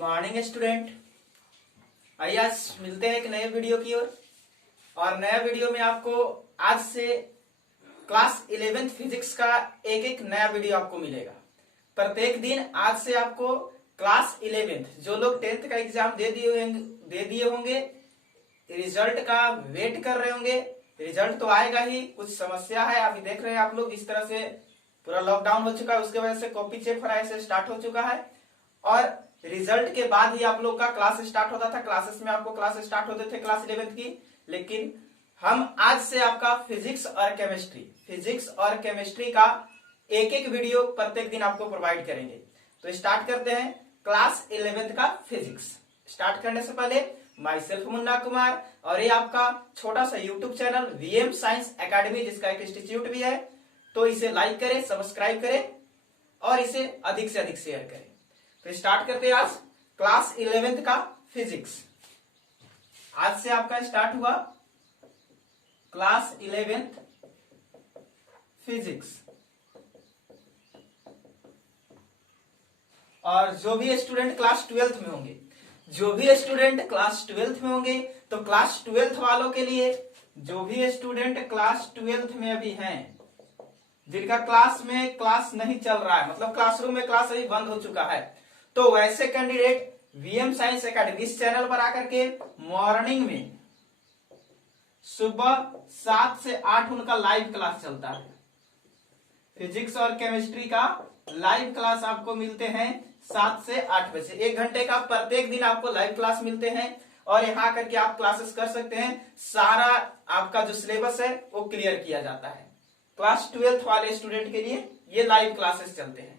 Morning student. आइए आज मिलते हैं एक नए वीडियो की ओर। और नया वीडियो में आपको आज से क्लास 11th फिजिक्स का एक नया वीडियो आपको मिलेगा। प्रत्येक दिन आज से आपको क्लास 11th जो लोग 10th का एग्जाम दे दिए होंगे, रिजल्ट का वेट कर रहे होंगे। रिजल्ट तो आएगा ही, कुछ समस्या है। अभी देख रहे हैं आप लोग, इस तरह से पूरा लॉकडाउन हो चुका है, उसके वजह से कॉपी चेक फराई से स्टार्ट हो चुका है। और रिजल्ट के बाद ही आप लोग का क्लास स्टार्ट होता था। क्लासेस में आपको क्लास स्टार्ट होते थे क्लास 11th की। लेकिन हम आज से आपका फिजिक्स और केमिस्ट्री का एक वीडियो प्रत्येक दिन आपको प्रोवाइड करेंगे। तो स्टार्ट करते हैं क्लास 11th का फिजिक्स। स्टार्ट करने से पहले माई सेल्फ मुन्ना कुमार और ये आपका छोटा सा YouTube channel VM science academy, जिसका एक इंस्टीट्यूट भी है। तो इसे लाइक करें, सब्सक्राइब करें और इसे अधिक से अधिक शेयर करें। तो स्टार्ट करते हैं आज क्लास 11th का फिजिक्स। आज से आपका स्टार्ट हुआ क्लास 11th फिजिक्स। और जो भी स्टूडेंट क्लास 12th में होंगे, तो क्लास 12th वालों के लिए, जो भी स्टूडेंट क्लास 12th में अभी हैं, जिनका क्लास नहीं चल रहा है, मतलब क्लासरूम में क्लास अभी बंद हो चुका है, तो वैसे कैंडिडेट वीएम साइंस एकेडमी इस चैनल पर आकर के मॉर्निंग में सुबह 7 से 8 उनका लाइव क्लास चलता है। फिजिक्स और केमिस्ट्री का लाइव क्लास आपको मिलते हैं 7 से 8 बजे। 1 घंटे का प्रत्येक दिन आपको लाइव क्लास मिलते हैं और यहाँ आकर के आप क्लासेस कर सकते हैं। सारा आपका जो सिलेबस है वो क्लियर किया जाता है। क्लास 12th वाले स्टूडेंट के लिए ये लाइव क्लासेस चलते हैं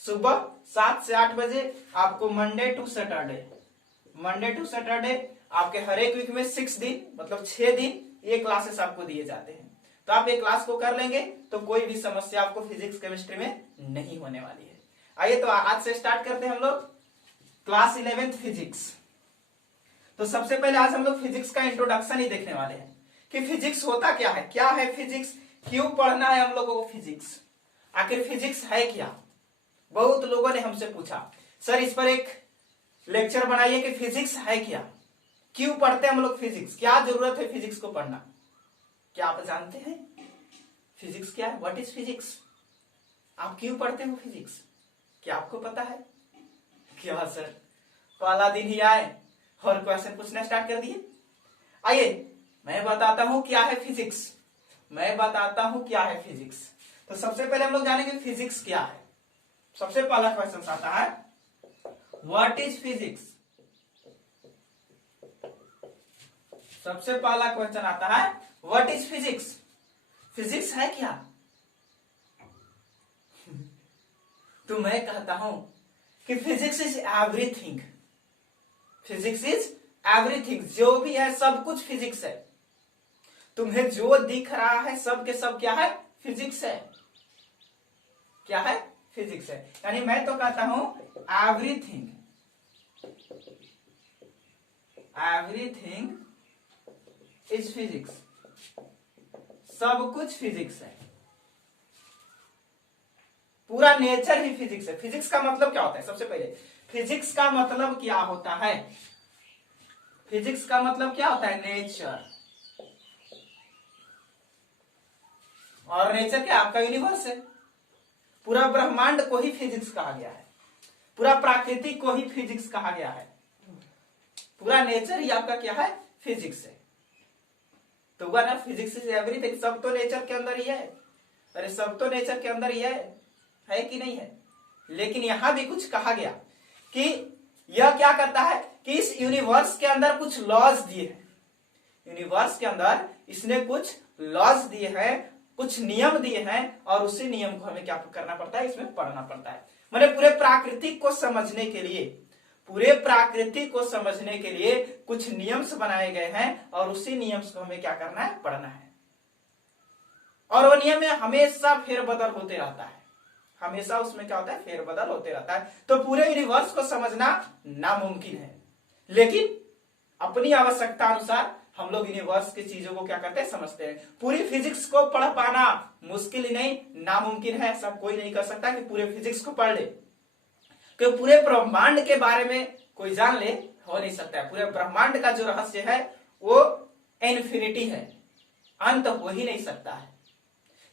सुबह 7 से 8 बजे। आपको मंडे टू सैटरडे आपके हर एक वीक में 6 दिन, मतलब 6 दिन ये क्लासेस आपको दिए जाते हैं। तो आप ये क्लास को कर लेंगे तो कोई भी समस्या आपको फिजिक्स केमिस्ट्री में नहीं होने वाली है। आइए तो आज से स्टार्ट करते हैं हम लोग क्लास 11th फिजिक्स। तो सबसे पहले आज हम लोग फिजिक्स का इंट्रोडक्शन ही देखने वाले हैं कि फिजिक्स होता क्या है फिजिक्स, क्यों पढ़ना है हम लोगों को फिजिक्स, आखिर फिजिक्स है क्या। बहुत लोगों ने हमसे पूछा, सर इस पर एक लेक्चर बनाइए कि फिजिक्स है क्या, क्यों पढ़ते हैं हम लोग फिजिक्स, क्या जरूरत है फिजिक्स को पढ़ना। क्या आप जानते हैं फिजिक्स क्या है? What is physics? आप क्यों पढ़ते हो फिजिक्स? क्या आपको पता है? क्या सर पहला दिन ही आए और क्वेश्चन पूछना स्टार्ट कर दिए। आइए मैं बताता हूं क्या है फिजिक्स। तो सबसे पहले हम लोग जानेंगे फिजिक्स क्या है। सबसे पहला क्वेश्चन आता है व्हाट इज फिजिक्स। सबसे पहला क्वेश्चन आता है व्हाट इज फिजिक्स। फिजिक्स है क्या? तो मैं कहता हूं कि फिजिक्स इज एवरीथिंग। जो भी है सब कुछ फिजिक्स है। तुम्हें जो दिख रहा है सब के सब क्या है? फिजिक्स है। क्या है? फिजिक्स है। यानी मैं तो कहता हूं एवरीथिंग इज फिजिक्स। सब कुछ फिजिक्स है, पूरा नेचर ही फिजिक्स है। फिजिक्स का मतलब क्या होता है? सबसे पहले फिजिक्स का मतलब क्या होता है? नेचर। और नेचर क्या? आपका यूनिवर्स है। पूरा ब्रह्मांड को ही फिजिक्स कहा गया है, पूरा प्राकृति को ही फिजिक्स कहा गया है। पूरा नेचर ही आपका क्या है? फिजिक्स है। तो हुआ ना, फिजिक्स इज एवरीथिंग। सब तो नेचर के अंदर ही है। अरे सब तो नेचर के अंदर ही है कि नहीं है? लेकिन यहां भी कुछ कहा गया कि यह क्या करता है कि इस यूनिवर्स के अंदर कुछ लॉज दिए हैं। यूनिवर्स के अंदर इसने कुछ लॉज दिए हैं, कुछ नियम दिए हैं, और उसी नियम को हमें क्या करना पड़ता है? इसमें पढ़ना पड़ता है। मतलब पूरे प्राकृतिक को समझने के लिए कुछ नियम्स बनाए गए हैं और उसी नियम्स को हमें क्या करना है? पढ़ना है। और वो नियम में हमेशा फेरबदल होते रहता है। हमेशा उसमें क्या होता है? फेरबदल होते रहता है। तो पूरे यूनिवर्स को समझना नामुमकिन है, लेकिन अपनी आवश्यकता अनुसार हम लोग यूनिवर्स की चीजों को क्या करते हैं? समझते हैं। पूरी फिजिक्स को पढ़ पाना मुश्किल ही नहीं, नामुमकिन है। सब कोई नहीं कर सकता कि पूरे फिजिक्स को पढ़ ले। कि पूरे ब्रह्मांड के बारे में कोई जान ले, हो नहीं सकता है। पूरे ब्रह्मांड का जो रहस्य है वो इन्फिनिटी है, अंत हो ही नहीं सकता है।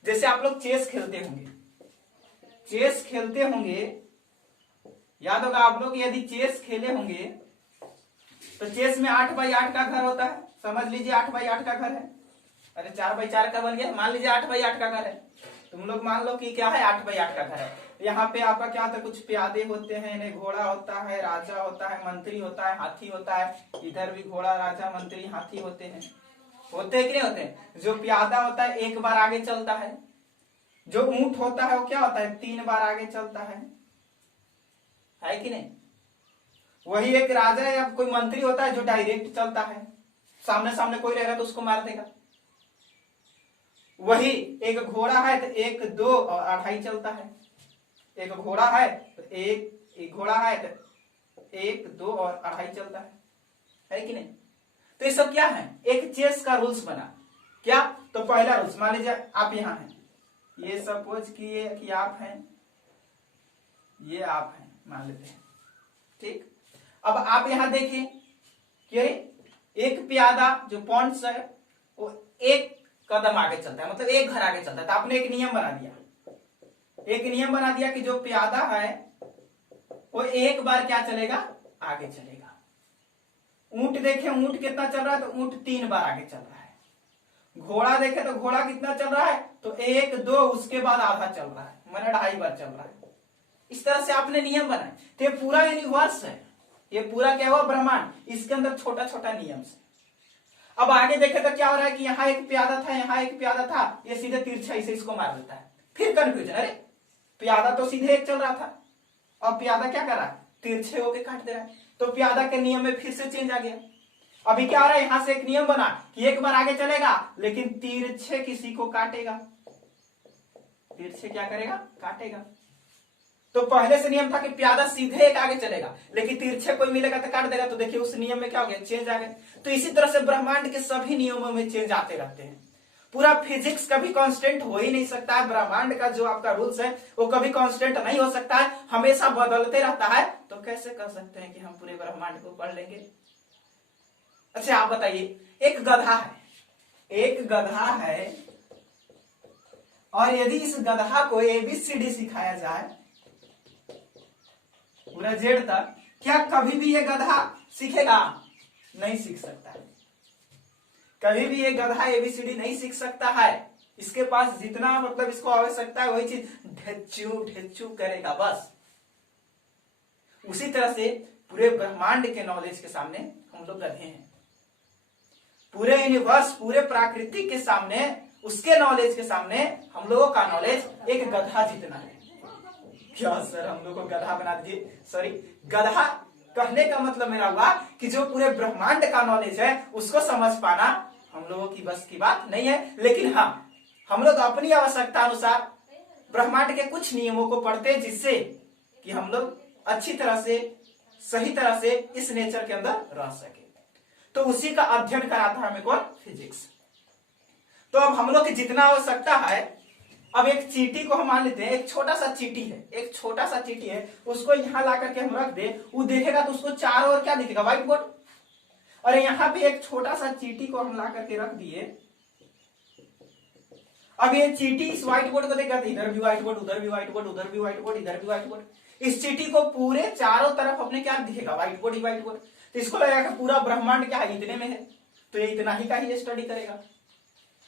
जैसे आप लोग चेस खेलते होंगे, चेस खेलते होंगे, याद होगा आप लोग, यदि चेस खेले होंगे तो चेस में 8x8 का घर होता है। समझ लीजिए 8x8 का घर है, अरे 4x4 का बन गया, मान लीजिए 8x8 का घर है। तुम लोग मान लो कि क्या है, 8x8 का घर है। यहाँ पे आपका क्या होता है, कुछ प्यादे होते हैं, इन्हें घोड़ा होता है, राजा होता है, मंत्री होता है, हाथी होता है। इधर भी घोड़ा, राजा, मंत्री, हाथी होते हैं। होते हैं कि नहीं होते हैं? जो प्यादा होता है 1 बार आगे चलता है, जो ऊंट होता है वो क्या होता है, 3 बार आगे चलता है कि नहीं? वही एक राजा या कोई मंत्री होता है जो डायरेक्ट चलता है, सामने सामने कोई रहेगा तो उसको मार देगा। वही एक घोड़ा है तो 1, 2 और 2.5 चलता है। एक घोड़ा है तो एक घोड़ा है तो 1, 2 और 2.5 चलता है कि नहीं? तो ये सब क्या है, एक चेस का रूल्स बना। क्या? तो पहला रूल्स, मान लीजिए आप यहाँ हैं, ये सपोज किए कि आप हैं, ये आप हैं, मान लेते हैं, ठीक। अब आप यहां देखिए कि एक प्यादा जो पॉइंट्स है वो 1 कदम आगे चलता है, मतलब 1 घर आगे चलता है। तो आपने एक नियम बना दिया, एक नियम बना दिया कि जो प्यादा है वो 1 बार क्या चलेगा, आगे चलेगा। ऊंट देखे, ऊंट कितना चल रहा है, तो ऊंट 3 बार आगे चल रहा है। घोड़ा देखे तो घोड़ा कितना चल रहा है, तो 1, 2 उसके बाद आधा चल रहा है, मैंने 2.5 बार चल रहा है। इस तरह से आपने नियम बनाए। तो ये पूरा यूनिवर्स है, ये पूरा क्या हुआ, ब्रह्मांड, इसके अंदर छोटा छोटा नियम है। अब आगे देखे तो क्या हो रहा है कि यहाँ एक प्यादा था, यहाँ एक प्यादा था, ये सीधे तिरछा से इसको मार देता है। फिर कंफ्यूजन, अरे प्यादा तो सीधे 1 चल रहा था, अब प्यादा क्या कर रहा है, तिरछे होके काट दे रहा है। तो प्यादा के नियम में फिर से चेंज आ गया। अभी क्या हो रहा है, यहां से एक नियम बना कि 1 बार आगे चलेगा लेकिन तिरछे किसी को काटेगा, तिरछे क्या करेगा, काटेगा। तो पहले से नियम था कि प्यादा सीधे 1 आगे चलेगा, लेकिन तिरछे कोई मिलेगा तो काट देगा। तो देखिए उस नियम में क्या हो गया, चेंज आ गया। तो इसी तरह से ब्रह्मांड के सभी नियमों में चेंज आते रहते हैं। पूरा फिजिक्स कभी कांस्टेंट हो ही नहीं सकता है। ब्रह्मांड का जो आपका रूल्स है वो कभी कांस्टेंट नहीं हो सकता है, हमेशा बदलते रहता है। तो कैसे कर सकते हैं कि हम पूरे ब्रह्मांड को पढ़ लेंगे? अच्छा आप बताइए, एक गधा है, एक गधा है, और यदि इस गधा को ABCD सिखाया जाए पूरा जेड तक, क्या कभी भी ये गधा सीखेगा? नहीं सीख सकता है। कभी भी ये गधा ABCD नहीं सीख सकता है। इसके पास जितना मतलब इसको आवश्यकता है वही चीज ढेचू ढेचू करेगा बस। उसी तरह से पूरे ब्रह्मांड के नॉलेज के सामने हम लोग गधे हैं। पूरे यूनिवर्स, पूरे प्राकृतिक के सामने, उसके नॉलेज के सामने हम लोगों का नॉलेज एक गधा जितना है। क्या सर हम लोग को गधा बना दीजिए? सॉरी, गधा कहने का मतलब मेरा हुआ कि जो पूरे ब्रह्मांड का नॉलेज है उसको समझ पाना हम लोगों की बस की बात नहीं है। लेकिन हाँ, हम लोग अपनी आवश्यकता अनुसार ब्रह्मांड के कुछ नियमों को पढ़ते हैं जिससे कि हम लोग अच्छी तरह से, सही तरह से इस नेचर के अंदर रह सके। तो उसी का अध्ययन कराता है हमें कौन? फिजिक्स। तो अब हम लोग की जितना आवश्यकता है, अब एक चींटी को हम मान लेते हैं, एक छोटा सा चींटी है, एक छोटा सा चींटी है, उसको यहां ला करके हम रख दे, वो देखेगा तो उसको चारों ओर क्या दिखेगा? White board. और यहाँ पे एक छोटा सा चींटी को हम ला करके रख दिए, अब ये चींटी इस व्हाइट बोर्ड को देखेगा, इधर भी व्हाइट बोर्ड, उधर भी व्हाइट बोर्ड, उधर भी व्हाइट बोर्ड, इधर भी व्हाइट बोर्ड। इस चींटी को पूरे चारों तरफ अपने क्या दिखेगा? व्हाइट बोर्ड ही व्हाइट बोर्ड। तो इसको लगेगा कि पूरा ब्रह्मांड क्या है, इतने में है, तो ये इतना ही का ही स्टडी करेगा।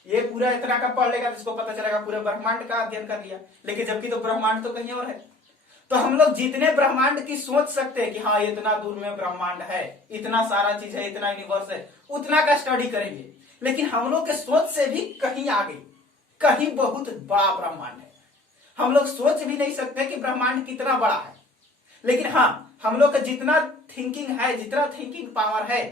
ये पूरा इतना का पढ़ लेगा तो इसको पता चलेगा पूरे ब्रह्मांड का अध्ययन कर लिया। लेकिन जबकि तो ब्रह्मांड तो कहीं और है। तो हम लोग जितने ब्रह्मांड की सोच सकते हैं कि हाँ इतना दूर में ब्रह्मांड है, इतना सारा चीज है, इतना यूनिवर्स है, उतना का स्टडी करेंगे। लेकिन हम लोग के सोच से भी कहीं आगे, कहीं बहुत बड़ा ब्रह्मांड है। हम लोग सोच भी नहीं सकते कि ब्रह्मांड कितना बड़ा है। लेकिन हाँ, हम लोग का जितना थिंकिंग है, जितना थिंकिंग पावर है,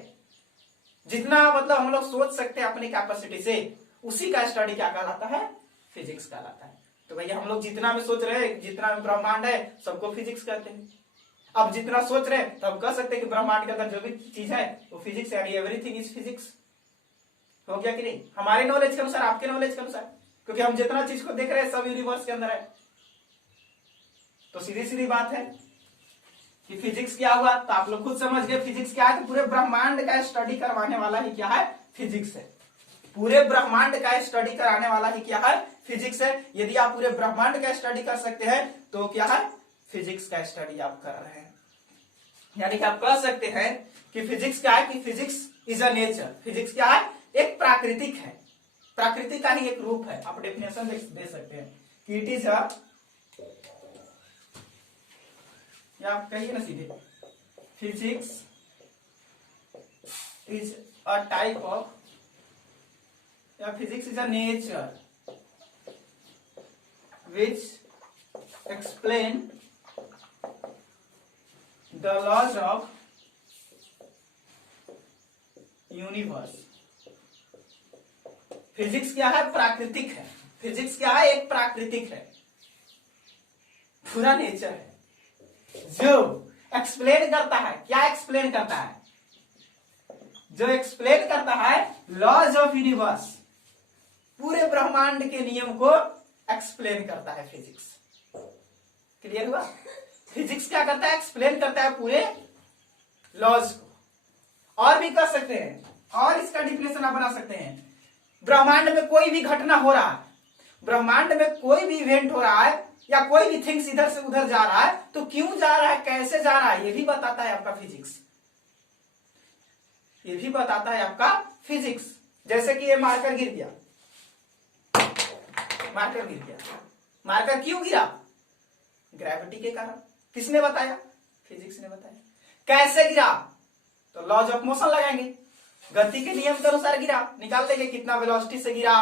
जितना मतलब हम लोग सोच सकते हैं अपनी कैपेसिटी से, उसी का स्टडी क्या कहलाता है? फिजिक्स कहलाता है। तो भैया हम लोग जितना में सोच रहे हैं, जितना में ब्रह्मांड है, सबको फिजिक्स कहते हैं। अब जितना सोच रहे हैं तो हम कह सकते हैं कि ब्रह्मांड के अंदर जो भी चीज है वो फिजिक्स, यानी एवरीथिंग इज फिजिक्स। हो गया कि नहीं? हमारे नॉलेज के अनुसार, आपके नॉलेज के अनुसार, क्योंकि हम जितना चीज को देख रहे हैं सब यूनिवर्स के अंदर है। तो सीधी सीधी बात है। कि फिजिक्स क्या हुआ, तो आप लोग खुद समझ गए फिजिक्स क्या है। तो पूरे ब्रह्मांड का स्टडी करवाने वाला ही क्या है, फिजिक्स है। पूरे ब्रह्मांड का स्टडी कराने वाला ही क्या है, फिजिक्स है। यदि आप पूरे ब्रह्मांड का स्टडी कर सकते हैं तो क्या है, फिजिक्स का स्टडी आप कर रहे हैं। यानी कि आप कह सकते हैं कि फिजिक्स क्या है, कि physics is a nature. Physics क्या है, एक प्राकृतिक है, प्रकृति का ही एक रूप है। आप डेफिनेशन दे सकते हैं कि इट इज अ, या आप कहिए ना सीधे, physics is a type of, या physics is a nature which explain the laws of universe. Physics क्या है, प्राकृतिक है। फिजिक्स क्या है, एक प्राकृतिक है, पूरा नेचर है जो एक्सप्लेन करता है। क्या एक्सप्लेन करता है, जो एक्सप्लेन करता है लॉज ऑफ यूनिवर्स, पूरे ब्रह्मांड के नियम को एक्सप्लेन करता है फिजिक्स। क्लियर हुआ, फिजिक्स क्या करता है, एक्सप्लेन करता है पूरे लॉज को। और भी कर सकते हैं, और इसका डिफिनेशन आप बना सकते हैं, ब्रह्मांड में कोई भी घटना हो रहा है, ब्रह्मांड में कोई भी इवेंट हो रहा है, या कोई भी थिंग्स इधर से उधर जा रहा है, तो क्यों जा रहा है, कैसे जा रहा है, ये भी बताता है आपका फिजिक्स। ये भी बताता है आपका फिजिक्स। जैसे कि ये मार्कर गिर गया, मार्कर गिर गया, मार्कर क्यों गिरा, ग्रेविटी के कारण। किसने बताया, फिजिक्स ने बताया। कैसे गिरा, तो लॉज ऑफ मोशन लगाएंगे, गति के नियम के अनुसार गिरा, निकाल देंगे कितना वेलोसिटी से गिरा,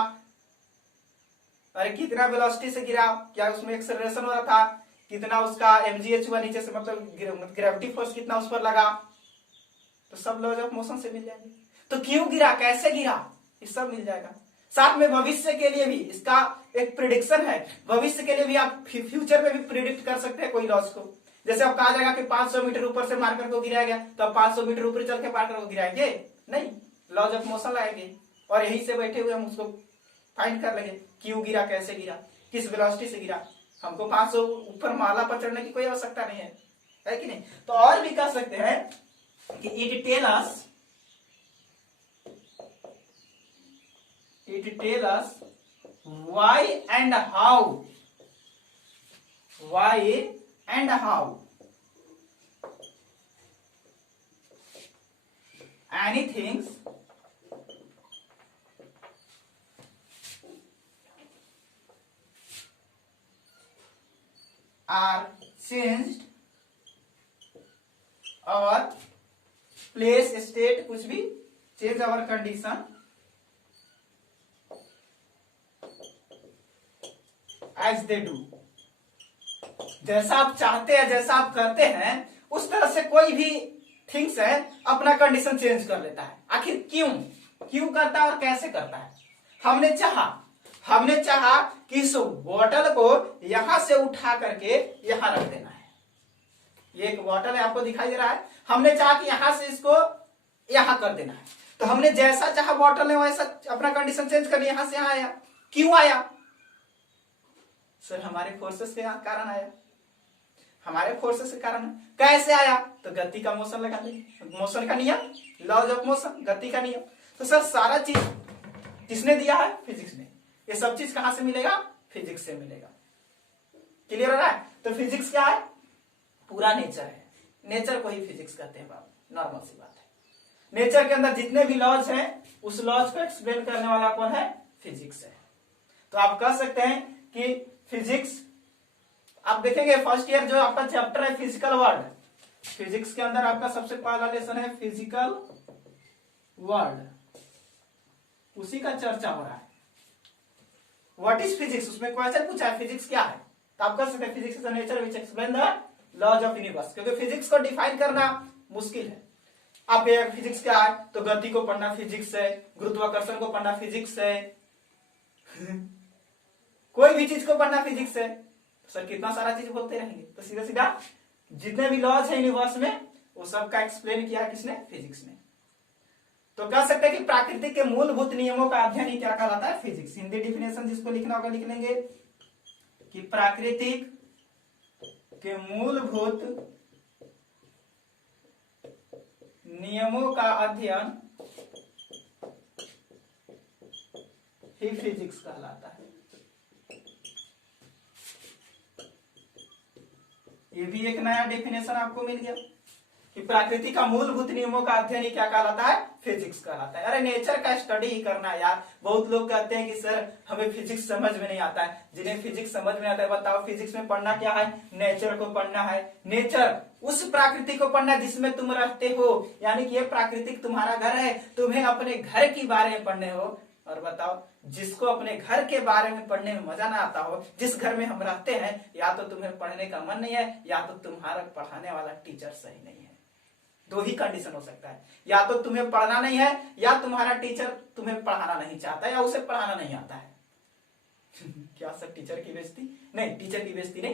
अरे कितना वेलोसिटी से गिरा, क्या उसमें एक्सेलरेशन हो रहा था, कितना उसका mgh हुआ नीचे से, मतलब ग्रेविटी फोर्स कितना उस पर लगा, तो सब लॉज ऑफ मोशन से मिल जाएंगे। तो क्यों गिरा, कैसे गिरा, ये सब मिल जाएगा। साथ में भविष्य के लिए भी इसका एक प्रिडिक्शन है, भविष्य के लिए भी आप फ्यूचर में भी प्रिडिक्ट कर सकते हैं कोई लॉज को। जैसे आप कहा जाएगा कि 500 मीटर ऊपर से मार्कर को गिराया गया, तो आप 500 मीटर ऊपर चल के मार्कर को गिराएंगे नहीं, लॉज ऑफ मोशन लाएंगे, और यहीं से बैठे हुए हम उसको फाइंड कर लेंगे, क्यों गिरा, कैसे गिरा, किस वेलोसिटी से गिरा। हमको 500 ऊपर माला पर चढ़ने की कोई आवश्यकता नहीं है कि नहीं। तो और भी कह सकते हैं कि it tell us why and how anything are changed और प्लेस स्टेट, कुछ भी change our condition as they do. जैसा आप चाहते हैं, जैसा आप करते हैं, उस तरह से कोई भी थिंग्स है अपना कंडीशन चेंज कर लेता है। आखिर क्यों करता है और कैसे करता है। हमने चाहा कि इस बॉटल को यहां से उठा करके यहां रख देना है। ये एक बॉटल है, आपको दिखाई दे रहा है, हमने चाहा कि यहां से इसको यहां कर देना है। तो हमने जैसा चाहा बॉटल ने वैसा अपना कंडीशन चेंज कर लिया, यहां से यहां आया। क्यों आया, सर हमारे फोर्सेस के कारण आया, हमारे फोर्सेस के कारण। कैसे आया, तो गति का मोशन लगा देंगे, मोशन का नियम, लॉज ऑफ मोशन, गति का नियम। तो सर सारा चीज किसने दिया है, फिजिक्स ने। ये सब चीज कहां से मिलेगा, फिजिक्स से मिलेगा। क्लियर हो रहा है। तो फिजिक्स क्या है, पूरा नेचर है, नेचर को ही फिजिक्स कहते हैं बाप, नॉर्मल सी बात है। नेचर के अंदर जितने भी लॉज हैं, उस लॉज को एक्सप्लेन करने वाला कौन है, फिजिक्स है। तो आप कह सकते हैं कि फिजिक्स, आप देखेंगे फर्स्ट ईयर जो आपका चैप्टर है फिजिकल वर्ल्ड, फिजिक्स के अंदर आपका सबसे पहला लेसन है फिजिकल वर्ल्ड, उसी का चर्चा हो रहा है। व्हाट इज फिजिक्स, उसमें क्वेश्चन पूछा है फिजिक्स क्या है, तो आप कह सकते हैं physics is the nature which explain the laws of universe. क्योंकि फिजिक्स को डिफाइन करना मुश्किल है। आप फिजिक्स क्या है, तो गति को पढ़ना फिजिक्स है, गुरुत्वाकर्षण को पढ़ना फिजिक्स है कोई भी चीज को पढ़ना फिजिक्स है। सर कितना सारा चीज बोलते रहेंगे, तो सीधा सीधा जितने भी लॉज है यूनिवर्स में, वो सब का एक्सप्लेन किया किसने, फिजिक्स ने। तो कह सकते हैं कि प्राकृतिक के मूलभूत नियमों का अध्ययन ही क्या कहलाता है, फिजिक्स। हिंदी डिफिनेशन जिसको लिखना होगा लिख लेंगे कि प्राकृतिक के मूलभूत नियमों का अध्ययन ही फिजिक्स कहलाता है। ये भी एक नया डेफिनेशन आपको मिल गया कि प्रकृति का मूलभूत नियमों का अध्ययन ही क्या कहलाता है, फिजिक्स कहलाता है। अरे नेचर का स्टडी ही करना है यार। बहुत लोग कहते हैं कि सर हमें फिजिक्स समझ में नहीं आता है। जिन्हें फिजिक्स समझ में आता है बताओ, फिजिक्स में पढ़ना क्या है, नेचर को पढ़ना है। नेचर उस प्रकृति को पढ़ना जिसमें तुम रहते हो, यानी कि ये प्राकृतिक तुम्हारा घर है, तुम्हें अपने घर के बारे में पढ़ने हो। और बताओ, जिसको अपने घर के बारे में पढ़ने में मजा ना आता हो, जिस घर में हम रहते हैं, या तो तुम्हें पढ़ने का मन नहीं है, या तो तुम्हारा पढ़ाने वाला टीचर सही नहीं है। दो ही कंडीशन हो सकता है, या तो तुम्हें पढ़ना नहीं है, या तुम्हारा टीचर तुम्हें पढ़ाना नहीं चाहता, या उसे पढ़ाना नहीं आता है। क्या सर टीचर की बेइज्जती? नहीं, टीचर की बेइज्जती नहीं,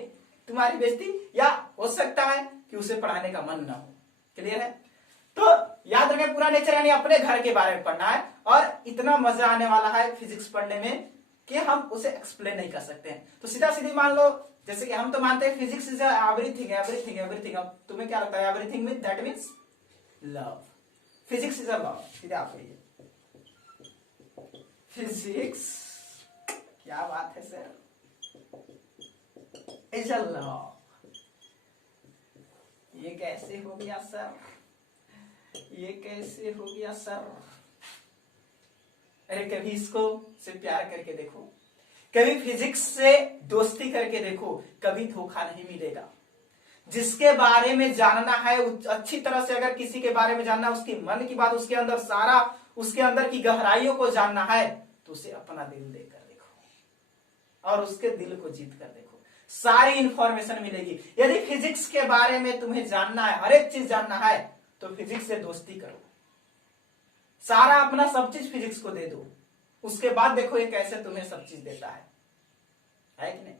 तुम्हारी बेइज्जती, या हो सकता है कि उसे पढ़ाने का मन ना हो। क्लियर है? तो याद रखें, पूरा नेचर यानी अपने घर के बारे में पढ़ना है। और इतना मजा आने वाला है फिजिक्स पढ़ने में कि हम उसे एक्सप्लेन नहीं कर सकते हैं। तो सीधा सीधी मान लो, जैसे कि हम तो मानते हैं physics is everything everything everything. अब तुम्हें क्या लगता है एवरीथिंग में? That means love. Physics is a love. सीधा आप कहिए फिजिक्स, क्या बात है सर, इज अ लव। ये कैसे हो गया सर, ये कैसे हो गया सर? अरे कभी इसको से प्यार करके देखो, कभी फिजिक्स से दोस्ती करके देखो, कभी धोखा नहीं मिलेगा। जिसके बारे में जानना है अच्छी तरह से, अगर किसी के बारे में जानना, उसके मन की बात, उसके अंदर सारा, उसके अंदर की गहराइयों को जानना है, तो उसे अपना दिल देकर देखो और उसके दिल को जीत कर देखो, सारी इंफॉर्मेशन मिलेगी। यदि फिजिक्स के बारे में तुम्हें जानना है, हर एक चीज जानना है, तो फिजिक्स से दोस्ती करो, सारा अपना सब चीज फिजिक्स को दे दो, उसके बाद देखो ये कैसे तुम्हें सब चीज देता है कि नहीं?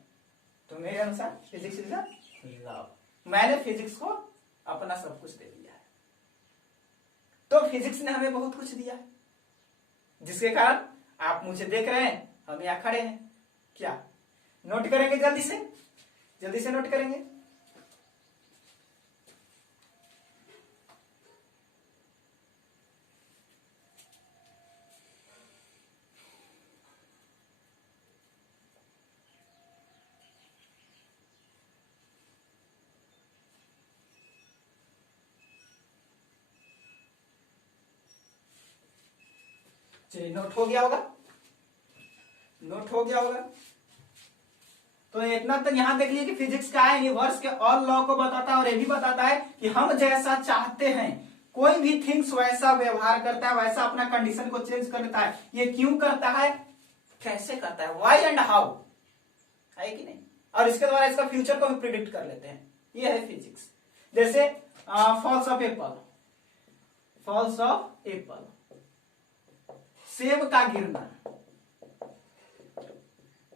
तो मेरे अनुसार फिजिक्स इज लव। मैंने फिजिक्स को अपना सब कुछ दे दिया है, तो फिजिक्स ने हमें बहुत कुछ दिया है, जिसके कारण आप मुझे देख रहे हैं, हम यहां खड़े हैं। क्या नोट करेंगे? जल्दी से नोट करेंगे। चलिए, नोट हो गया होगा, नोट हो गया होगा। तो इतना तक यहां देख लीजिए कि फिजिक्स का है, यूनिवर्स के ऑल लॉ को बताता है, और ये भी बताता है कि हम जैसा चाहते हैं, कोई भी थिंग्स वैसा व्यवहार करता है, वैसा अपना कंडीशन को चेंज कर लेता है। ये क्यों करता है, कैसे करता है, व्हाई एंड हाउ, है कि नहीं? और इसके द्वारा इसका फ्यूचर को भी प्रिडिक्ट कर लेते हैं। ये है फिजिक्स। जैसे falls of apple, falls of apple, सेब का गिरना।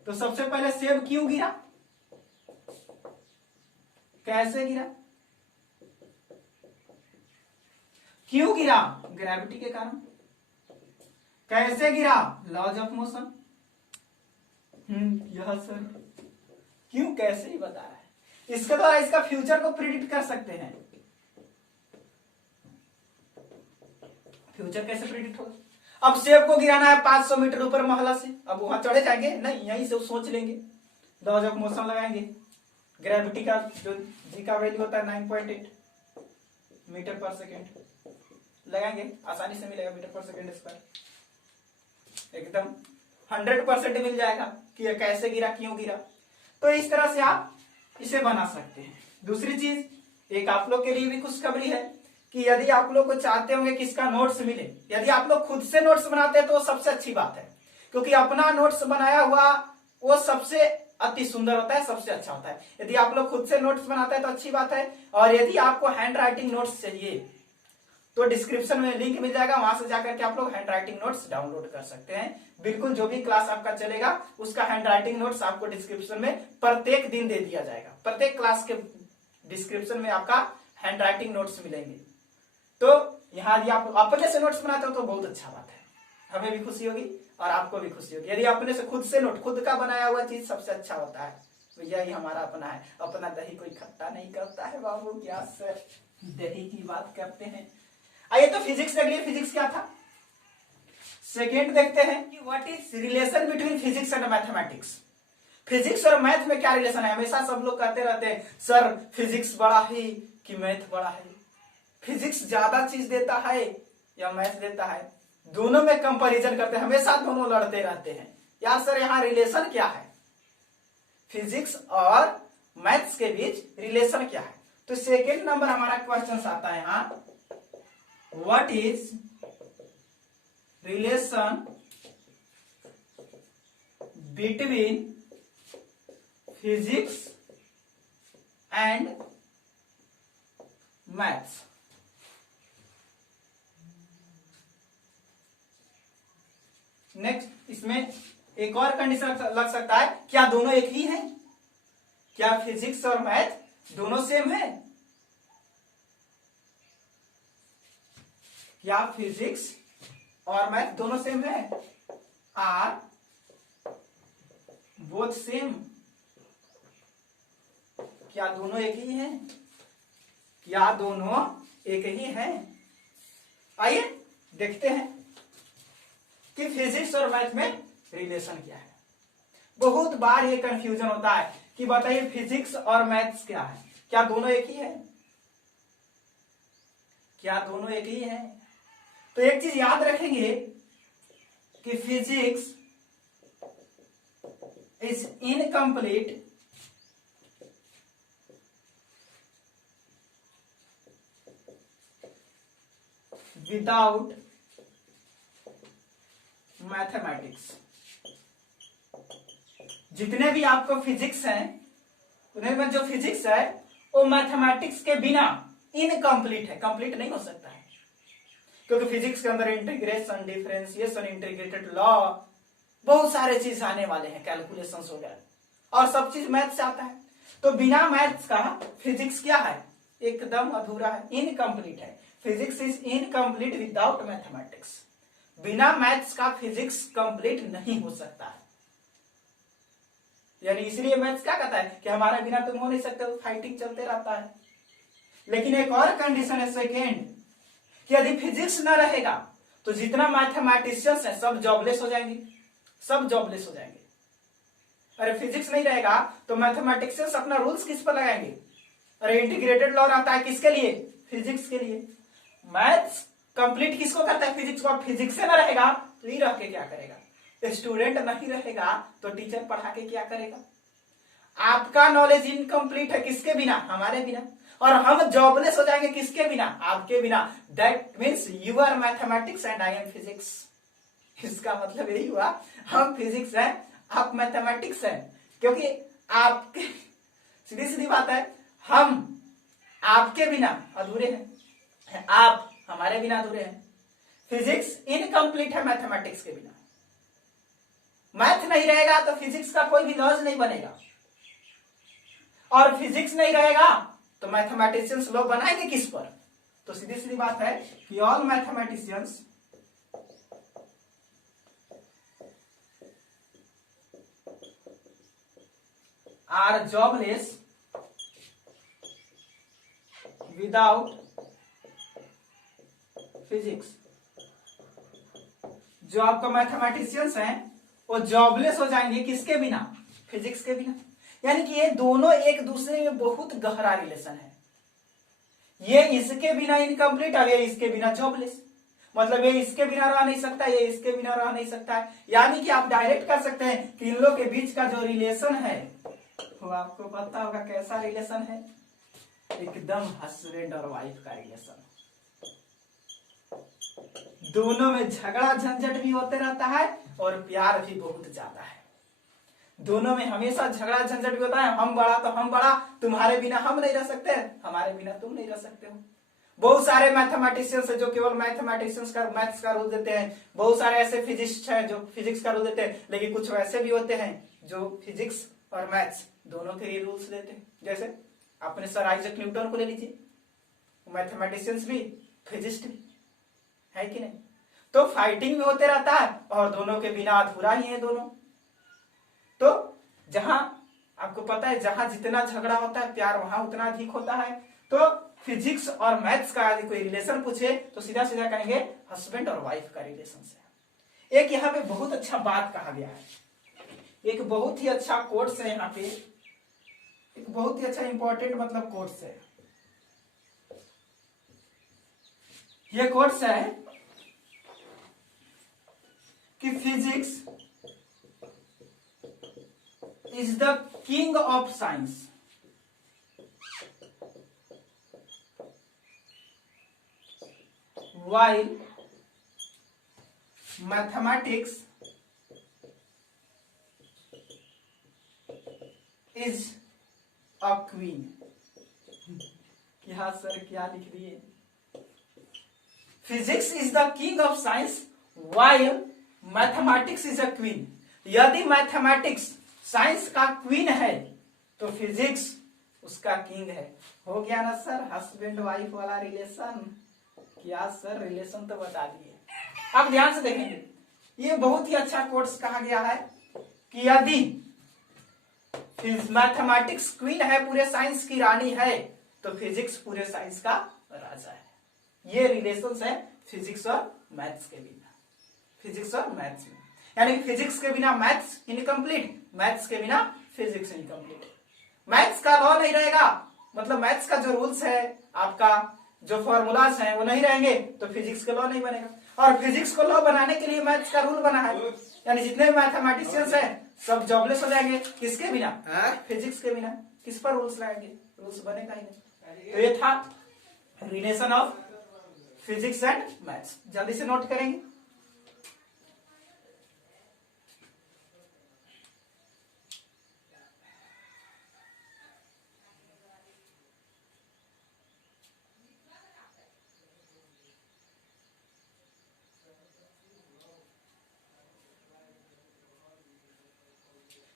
तो सबसे पहले सेब क्यों गिरा, कैसे गिरा, क्यों गिरा? ग्रेविटी के कारण। कैसे गिरा? Laws of motion. यह सर क्यों कैसे ही बता रहा है। इसके द्वारा इसका फ्यूचर को प्रिडिक्ट कर सकते हैं। फ्यूचर कैसे प्रिडिक्ट होगा? अब सेब को गिराना है 500 मीटर ऊपर महला से, अब वहां चढ़े जाएंगे नहीं, यहीं से सोच लेंगे, लॉज ऑफ मोशन लगाएंगे, ग्रेविटी का जो जी का वैल्यू होता है 9.8 मीटर पर सेकेंड लगाएंगे, आसानी से मिलेगा मीटर पर सेकेंड स्क्वायर, एकदम 100% मिल जाएगा कि कैसे गिरा, क्यों गिरा। तो इस तरह से आप इसे बना सकते हैं। दूसरी चीज, एक आप लोग के लिए भी खुशखबरी है कि यदि आप लोग को चाहते होंगे कि इसका नोट्स मिले, यदि आप लोग खुद से नोट्स बनाते हैं तो सबसे अच्छी बात है, क्योंकि अपना नोट्स बनाया हुआ वो सबसे अति सुंदर होता है, सबसे अच्छा होता है। यदि आप लोग खुद से नोट्स बनाते हैं तो अच्छी बात है। और यदि आपको हैंड राइटिंग नोट्स चाहिए तो डिस्क्रिप्शन में लिंक मिल जाएगा, वहां से जाकर के आप लोग हैंड राइटिंग नोट्स डाउनलोड कर सकते हैं। बिल्कुल जो भी क्लास आपका चलेगा उसका हैंड राइटिंग नोट्स आपको डिस्क्रिप्शन में प्रत्येक दिन दे दिया जाएगा। प्रत्येक क्लास के डिस्क्रिप्शन में आपका हैंड राइटिंग नोट्स मिलेंगे। तो यहाँ यदि आप अपने से नोट्स बनाते हो तो बहुत अच्छा बात है, हमें भी खुशी होगी और आपको भी खुशी होगी। यदि अपने से खुद से नोट, खुद का बनाया हुआ चीज सबसे अच्छा होता है। भैया ये हमारा अपना है, अपना दही कोई खट्टा नहीं करता है बाबू। क्या सर दही की बात करते हैं। आइए तो फिजिक्स देख लिए, फिजिक्स क्या था। सेकेंड देखते हैं कि what is relation between physics and mathematics. Physics और मैथ में क्या रिलेशन है। हमेशा सब लोग कहते रहते हैं सर फिजिक्स बड़ा है कि मैथ बड़ा है, फिजिक्स ज्यादा चीज देता है या मैथ देता है। दोनों में कंपैरिजन करते हैं, हमेशा दोनों लड़ते रहते हैं। यार सर यहाँ रिलेशन क्या है, फिजिक्स और मैथ्स के बीच रिलेशन क्या है। तो सेकेंड नंबर हमारा क्वेश्चन आता है यहाँ, what is relation between physics and maths. Next इसमें एक और कंडीशन लग सकता है, क्या दोनों एक ही हैं, क्या फिजिक्स और मैथ दोनों सेम है, क्या फिजिक्स और मैथ दोनों सेम है, आर बोथ सेम, क्या दोनों एक ही हैं, क्या दोनों एक ही हैं। आइए देखते हैं कि फिजिक्स और मैथ में रिलेशन क्या है। बहुत बार ये कंफ्यूजन होता है कि बताइए फिजिक्स और मैथ्स क्या है, क्या दोनों एक ही है, क्या दोनों एक ही है। तो एक चीज याद रखेंगे कि physics is incomplete without mathematics. जितने भी आपको फिजिक्स हैं उन्हें में जो फिजिक्स है वो मैथमेटिक्स के बिना इनकम्प्लीट है, कंप्लीट नहीं हो सकता है। क्योंकि फिजिक्स के अंदर इंटीग्रेशन, डिफरेंशिएशन, इंटीग्रेटेड लॉ, बहुत सारे चीज आने वाले हैं, कैलकुलेशंस वगैरह, और सब चीज मैथ से आता है। तो बिना मैथ्स का फिजिक्स क्या है, एकदम अधूरा है, इनकम्प्लीट है। Physics is incomplete without mathematics. बिना मैथ्स का फिजिक्स कंप्लीट नहीं हो सकता है। यानी इसलिए मैथ्स क्या कहता है कि हमारे बिना तुम हो नहीं सकते, फाइटिंग चलते रहता है। लेकिन एक और कंडीशन है सेकेंड, कि यदि फिजिक्स ना रहेगा तो जितना मैथमेटिशियंस है सब जॉबलेस हो जाएंगे, सब जॉबलेस हो जाएंगे। अरे फिजिक्स नहीं रहेगा तो मैथमेटिशियंस अपना रूल्स किस पर लगाएंगे। अरे इंटीग्रेटेड लॉ आता है किसके लिए, फिजिक्स के लिए। मैथ्स कंप्लीट किसको करता है, फिजिक्स को। फिजिक्स से ना रहेगा तो ये रह के क्या करेगा, स्टूडेंट नहीं रहेगा तो टीचर पढ़ा के क्या करेगा। आपका नॉलेज इनकम्प्लीट है किसके बिना, हमारे बिना। और हम जॉबलेस हो जाएंगे किसके बिना, आपके बिना। That means you are mathematics and I am physics. इसका मतलब यही हुआ हम फिजिक्स हैं, आप मैथमेटिक्स हैं। क्योंकि आपके सीधी सीधी बात है, हम आपके बिना अधूरे हैं, आप हमारे बिना अधूरे हैं। फिजिक्स इनकम्प्लीट है मैथमेटिक्स के बिना। मैथ नहीं रहेगा तो फिजिक्स का कोई भी लॉज नहीं बनेगा, और फिजिक्स नहीं रहेगा तो मैथमेटिशियंस लॉ बनाएंगे किस पर। तो सीधी सीधी बात है कि all mathematicians are jobless without physics. जो आपका मैथमेटिशियंस हैं वो जॉबलेस हो जाएंगे किसके बिना, फिजिक्स के बिना। यानी कि ये दोनों एक दूसरे में बहुत गहरा रिलेशन है। ये इसके बिना इनकम्प्लीट और ये इसके बिना जॉबलेस। मतलब ये इसके बिना रह नहीं सकता, ये इसके बिना रह नहीं सकता है। यानी कि आप डायरेक्ट कर सकते हैं कि इन लोगों के बीच का जो रिलेशन है वो आपको पता होगा कैसा रिलेशन है, एकदम हस्बैंड और वाइफ का रिलेशन। दोनों में झगड़ा झंझट भी होते रहता है और प्यार भी बहुत ज्यादा है। दोनों में हमेशा झगड़ा झंझट भी होता है, हम बड़ा तो हम बड़ा, तुम्हारे बिना हम नहीं रह सकते, हमारे बिना तुम नहीं रह सकते हो। बहुत सारे मैथमेटिशियंस है जो केवल मैथमेटिशियंस का मैथ्स का रूल देते हैं। बहुत सारे ऐसे फिजिक्स है जो फिजिक्स का रूल देते हैं। लेकिन कुछ वैसे भी होते हैं जो फिजिक्स और मैथ्स दोनों के ही रूल्स देते हैं। जैसे अपने सर आइजैक न्यूटन को ले लीजिए, मैथमेटिशियंस भी फिजिस्ट भी है कि नहीं। तो फाइटिंग में होते रहता है और दोनों के बिना अधूरा ही है दोनों। तो जहां आपको पता है जहां जितना झगड़ा होता है प्यार वहां उतना अधिक होता है। तो फिजिक्स और मैथ्स का यदि कोई रिलेशन पूछे तो सीधा सीधा कहेंगे हस्बैंड और वाइफ का रिलेशन से। एक यहाँ पे बहुत अच्छा बात कहा गया है, एक बहुत ही अच्छा कोट्स है यहाँ पे, एक बहुत ही अच्छा इंपॉर्टेंट मतलब कोट्स है। ये कोट्स है कि physics is the king of science, while mathematics is a queen। क्या सर क्या लिख दिए? Physics is the king of science while mathematics is a queen. यदि मैथमेटिक्स साइंस का क्वीन है तो फिजिक्स उसका किंग है। हो गया ना सर हस्बैंड वाइफ वाला रिलेशन? क्या सर रिलेशन तो बता दिए। अब ध्यान से देखेंगे, ये बहुत ही अच्छा कोर्स कहा गया है कि यदि मैथमेटिक्स क्वीन है, पूरे साइंस की रानी है, तो फिजिक्स पूरे साइंस का राजा है। ये रिलेशन है फिजिक्स और मैथ्स के बिना, फिजिक्स और मैथ्स में। यानी फिजिक्स के बिना मैथ्स इनकम्प्लीट, मैथ्स के बिना फिजिक्स इनकम्प्लीट। मैथ्स का लॉ नहीं रहेगा, मतलब मैथ्स का जो रूल्स है, आपका जो फॉर्मूलाज हैं वो नहीं रहेंगे तो फिजिक्स का लॉ नहीं बनेगा। और फिजिक्स को लॉ बनाने के लिए मैथ्स का रूल बना है, यानी जितने भी मैथमेटिशियंस हैं सब जॉबलेस हो जाएंगे। किसके बिना? फिजिक्स के बिना। किस पर रूल्स लाएंगे? रूल्स बनेगा ही नहीं। तो ये था relation of physics and maths. जल्दी से नोट करेंगे।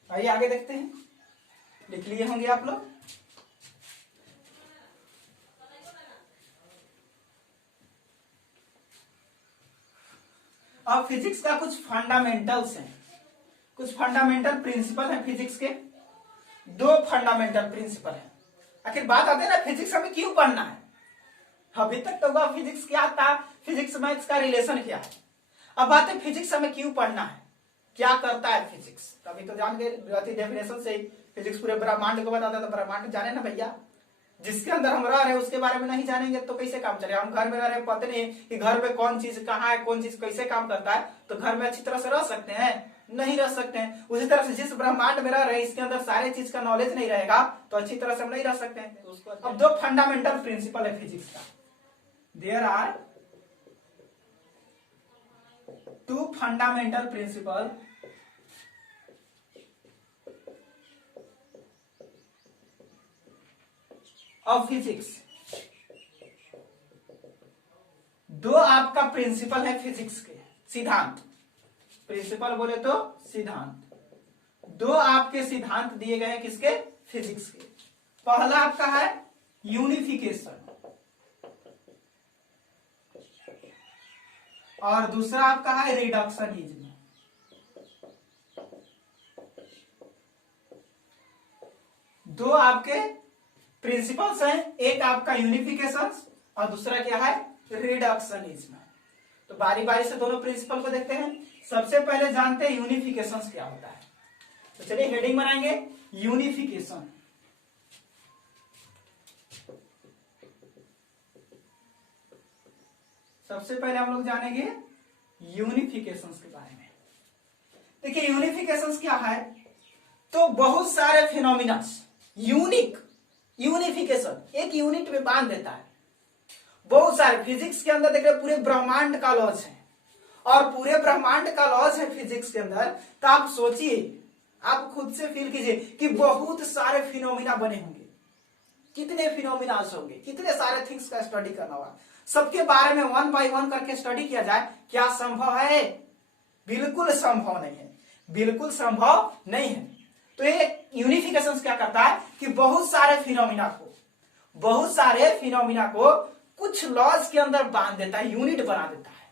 आइए आगे देखते हैं, लिख लिए होंगे आप लोग। अब फिजिक्स का कुछ फंडामेंटल्स हैं, कुछ फंडामेंटल प्रिंसिपल हैं फिजिक्स के। दो फंडामेंटल प्रिंसिपल हैं। आखिर बात आती है ना फिजिक्स हमें क्यों पढ़ना है। अभी तक तो हुआ फिजिक्स क्या था, फिजिक्स मैथ्स का रिलेशन क्या है। अब बात है फिजिक्स हमें क्यों पढ़ना है, क्या करता है फिजिक्स। अभी तो जान गए डेफिनेशन से ही फिजिक्स पूरे ब्रह्मांड को बताता है। तो ब्रह्मांड जाने ना भैया, जिसके अंदर हम रह रहे हैं उसके बारे में नहीं जानेंगे तो कैसे काम चलेगा। हम घर में रह रहे हैं, पता नहीं कि घर में कौन चीज कहाँ है, कौन चीज कैसे काम करता है, तो घर में अच्छी तरह से रह सकते हैं? नहीं रह सकते हैं। उसी तरह से जिस ब्रह्मांड में रह रहे हैं इसके अंदर सारे चीज का नॉलेज नहीं रहेगा तो अच्छी तरह से हम नहीं रह सकते हैं। अब दो फंडामेंटल प्रिंसिपल है फिजिक्स का। There are two fundamental principle of physics. दो आपका प्रिंसिपल है फिजिक्स के, सिद्धांत। प्रिंसिपल बोले तो सिद्धांत। दो आपके सिद्धांत दिए गए हैं किसके? फिजिक्स के। पहला आपका है यूनिफिकेशन और दूसरा आपका है रिडक्शनिज्म। दो आपके प्रिंसिपल्स हैं, एक आपका यूनिफिकेशन और दूसरा क्या है? रिडक्शनिज्म। तो बारी बारी से दोनों प्रिंसिपल को देखते हैं। सबसे पहले जानते हैं यूनिफिकेशन क्या होता है। तो चलिए हेडिंग बनाएंगे यूनिफिकेशन। सबसे पहले हम लोग जानेंगे यूनिफिकेशन के बारे में। देखिए यूनिफिकेशन क्या है, तो बहुत सारे फिनोमिनस यूनिक, यूनिफिकेशन एक यूनिट में बांध देता है। बहुत सारे फिजिक्स के अंदर देख रहे पूरे ब्रह्मांड का लॉज है और पूरे ब्रह्मांड का लॉज है फिजिक्स के अंदर। तो आप सोचिए, आप खुद से फील कीजिए कि बहुत सारे फिनोमिना बने होंगे। कितने फिनोमिनास होंगे, कितने सारे थिंग्स का स्टडी करना होगा। सबके बारे में वन बाय वन करके स्टडी किया जाए, क्या संभव है? बिल्कुल संभव नहीं है, बिल्कुल संभव नहीं है। तो ये यूनिफिकेशन क्या करता है कि बहुत सारे फिनोमिना को कुछ लॉज के अंदर बांध देता है, यूनिट बना देता है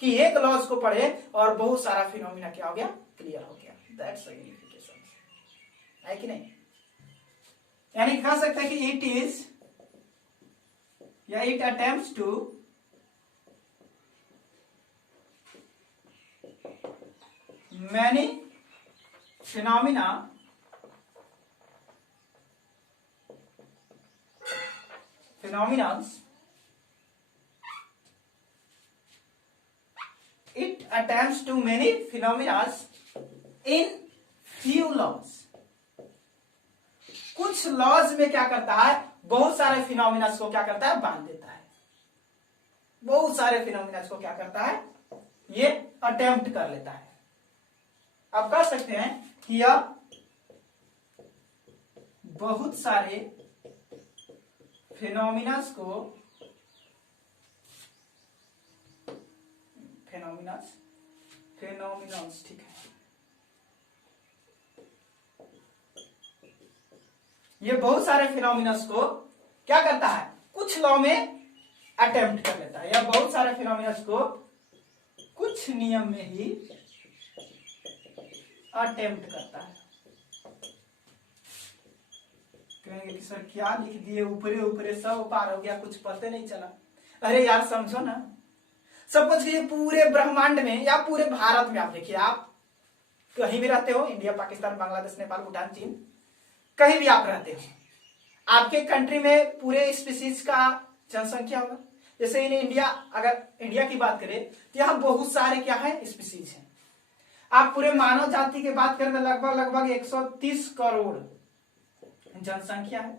कि एक लॉज को पढ़े और बहुत सारा फिनोमिना क्या हो गया? क्लियर हो गया। दैट्स यूनिफिकेशन है कि नहीं? यानी कह सकते हैं कि इट इज या it attempts to many phenomena it attempts to many phenomena in few laws. कुछ लॉज में क्या करता है, बहुत सारे फिनोमिना को क्या करता है, बांध देता है। बहुत सारे फिनोमिना को क्या करता है, ये अटेम्प्ट कर लेता है। आप कह सकते हैं कि यह बहुत सारे फिनोमिनास को फिनोमिनल्स ठीक है, ये बहुत सारे फिनोमिनल्स को क्या करता है, कुछ लॉ में अटेम्प्ट कर लेता है, या बहुत सारे फिनोमिनल्स को कुछ नियम में ही अटेम्प्ट करता है। कहेंगे कि सर क्या लिख दिए, ऊपरे ऊपरे सब पार हो गया, कुछ पता नहीं चला। अरे यार समझो ना, सपोज कि पूरे ब्रह्मांड में या पूरे भारत में, आप देखिए, आप कहीं भी रहते हो, इंडिया, पाकिस्तान, बांग्लादेश, नेपाल, भूटान, चीन, कहीं भी आप रहते हो, आपके कंट्री में पूरे स्पीसीज का जनसंख्या होगा। जैसे इन इंडिया, अगर इंडिया की बात करें तो यहाँ बहुत सारे क्या है, स्पीसीज हैं। आप पूरे मानव जाति की बात करें तो लगभग 130 करोड़ जनसंख्या है।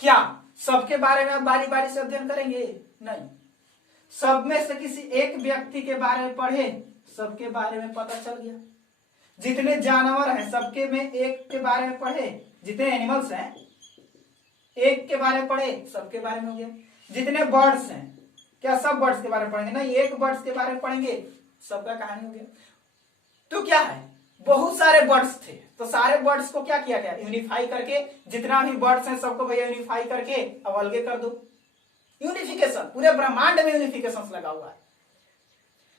क्या सबके बारे में आप बारी बारी से अध्ययन करेंगे? नहीं। सब में से किसी एक व्यक्ति के बारे में पढ़े, सबके बारे में पता चल गया। जितने जानवर हैं सबके में एक के बारे में पढ़े, जितने एनिमल्स हैं एक के बारे में पढ़े, सबके बारे में हो गया। जितने बर्ड्स हैं, क्या सब बर्ड्स के बारे में पढ़ेंगे? नहीं, एक बर्ड्स के बारे में पढ़ेंगे, सबका कहानी हो गया। तो क्या है, बहुत सारे बर्ड्स थे, तो सारे बर्ड्स को क्या किया गया, यूनिफाई करके, जितना भी बर्ड्स हैं सबको भैया यूनिफाई करके अब अलगे कर दो। यूनिफिकेशन, पूरे ब्रह्मांड में यूनिफिकेशन लगा हुआ है।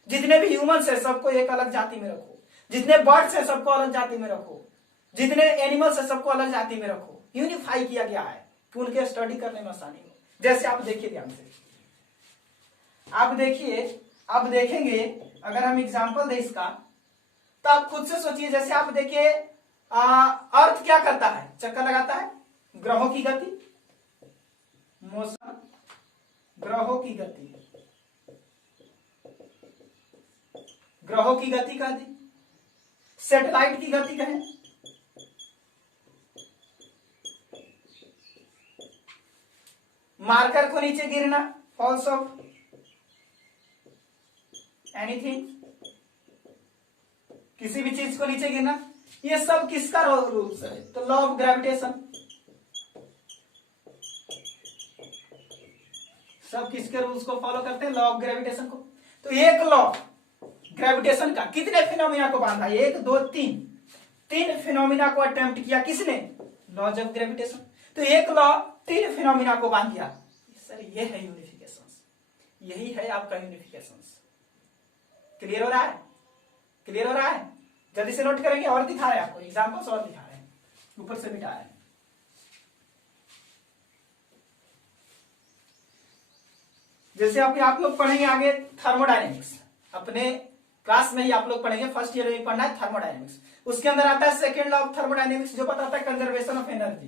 जितने भी ह्यूमंस है सबको एक अलग जाति में रखो, जितने बर्ड्स है सबको अलग जाति में रखो, जितने एनिमल्स है सबको अलग जाति में रखो। यूनिफाई किया गया है, उनके स्टडी करने में आसानी हो। जैसे आप देखिए ध्यान से, आप देखिए, आप देखेंगे, अगर हम एग्जाम्पल दें इसका, तो आप खुद से सोचिए। जैसे आप देखिए, अर्थ क्या करता है, चक्कर लगाता है, ग्रहों की गति, मोशन, ग्रहों की गति, ग्रहों की गति का दी, सैटेलाइट की गति कहें, मार्कर को नीचे गिरना, फॉल्स ऑफ एनीथिंग, किसी भी चीज को नीचे गिरना, ये सब किसका रूल्स है? तो लॉ ऑफ ग्रेविटेशन। सब किसके रूल्स को फॉलो करते हैं? लॉ ऑफ ग्रेविटेशन को। तो एक लॉ ग्रेविटेशन का कितने फिनोमिना को बांधा? 1 2 3, 3 फिनोमिना को अटेम्प्ट किया किसने? Laws of gravitation. तो एक लॉ 3 फिनोमिना को बांध दिया। सर ये है यूनिफिकेशन, यही है आपका यूनिफिकेशन। क्लियर हो रहा है? क्लियर हो रहा है? जल्दी से नोट करेंगे, और दिखा रहे हैं आपको एग्जाम्पल्स, और दिखा रहे हैं, ऊपर से मिटा रहे हैं। जैसे आप लोग पढ़ेंगे आगे थर्मोडायनेमिक्स, अपने क्लास में ही आप लोग पढ़ेंगे, फर्स्ट ईयर में पढ़ना है थर्मोडायनेमिक्स। उसके अंदर आता है सेकेंड लॉ ऑफ थर्मोडायनेमिक्स, जो बताता है conservation of energy.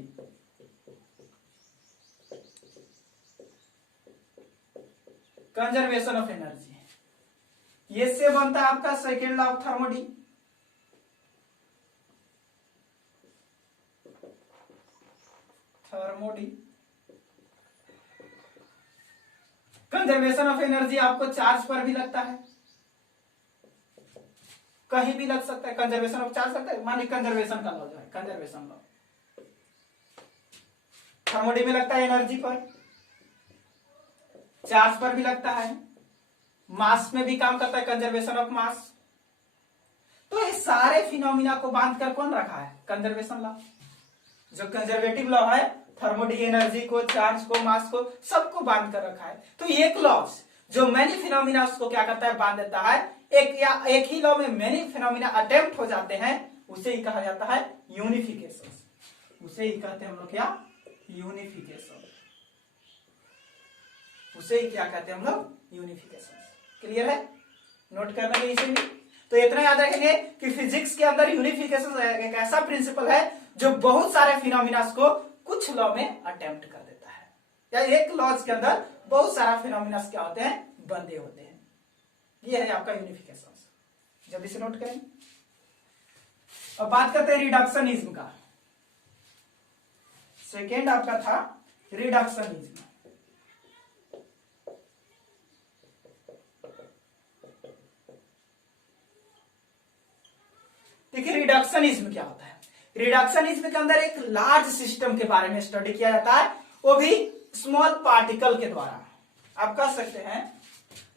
Conservation of energy, ये से बनता है आपका सेकेंड लॉ ऑफ थर्मोडी। थर्मोडी, कंजर्वेशन ऑफ एनर्जी आपको चार्ज पर भी लगता है, कहीं भी लग सकता है। कंजर्वेशन ऑफ चार्ज लगता है, मानिए कंजर्वेशन का लॉ जो है, कंजर्वेशन लॉ थर्मोडी में लगता है, एनर्जी पर, चार्ज पर भी लगता है, मास में भी काम करता है, कंजर्वेशन ऑफ मास। तो ये सारे फिनोमिना को बांध कर कौन रखा है? Conservation law. जो कंजर्वेटिव लॉ है, थर्मोडी, एनर्जी को, चार्ज को, मास को, सबको बांध कर रखा है। तो एक लॉ जो मैनी फिनोमिना को क्या करता है? बांध देता है। एक या एक ही लॉ में मैनी फिनोमिना अटेम्प्ट हो जाते हैं, उसे ही कहा जाता है यूनिफिकेशन। उसे ही कहते हैं हम लोग क्या? यूनिफिकेशन। उसे ही क्या कहते हैं हम लोग, यूनिफिकेशन। क्लियर है, नोट करना है इसे भी। तो इतना याद रखेंगे कि फिजिक्स के अंदर यूनिफिकेशन एक ऐसा प्रिंसिपल है जो बहुत सारे फिनोमिनास को कुछ लॉ में अटेम्प्ट कर देता है, या एक लॉज के अंदर बहुत सारा फिनोमिनास क्या होते हैं, बंधे होते हैं। ये है आपका यूनिफिकेशन। जल्दी से नोट करें। अब बात करते हैं रिडक्शनिज्म का। सेकेंड आपका था रिडक्शनिज्म। देखिए रिडक्शनिज्म क्या होता है। रिडक्शनिज्म के अंदर एक लार्ज सिस्टम के बारे में स्टडी किया जाता है, वो भी स्मॉल पार्टिकल के द्वारा। आप कह सकते हैं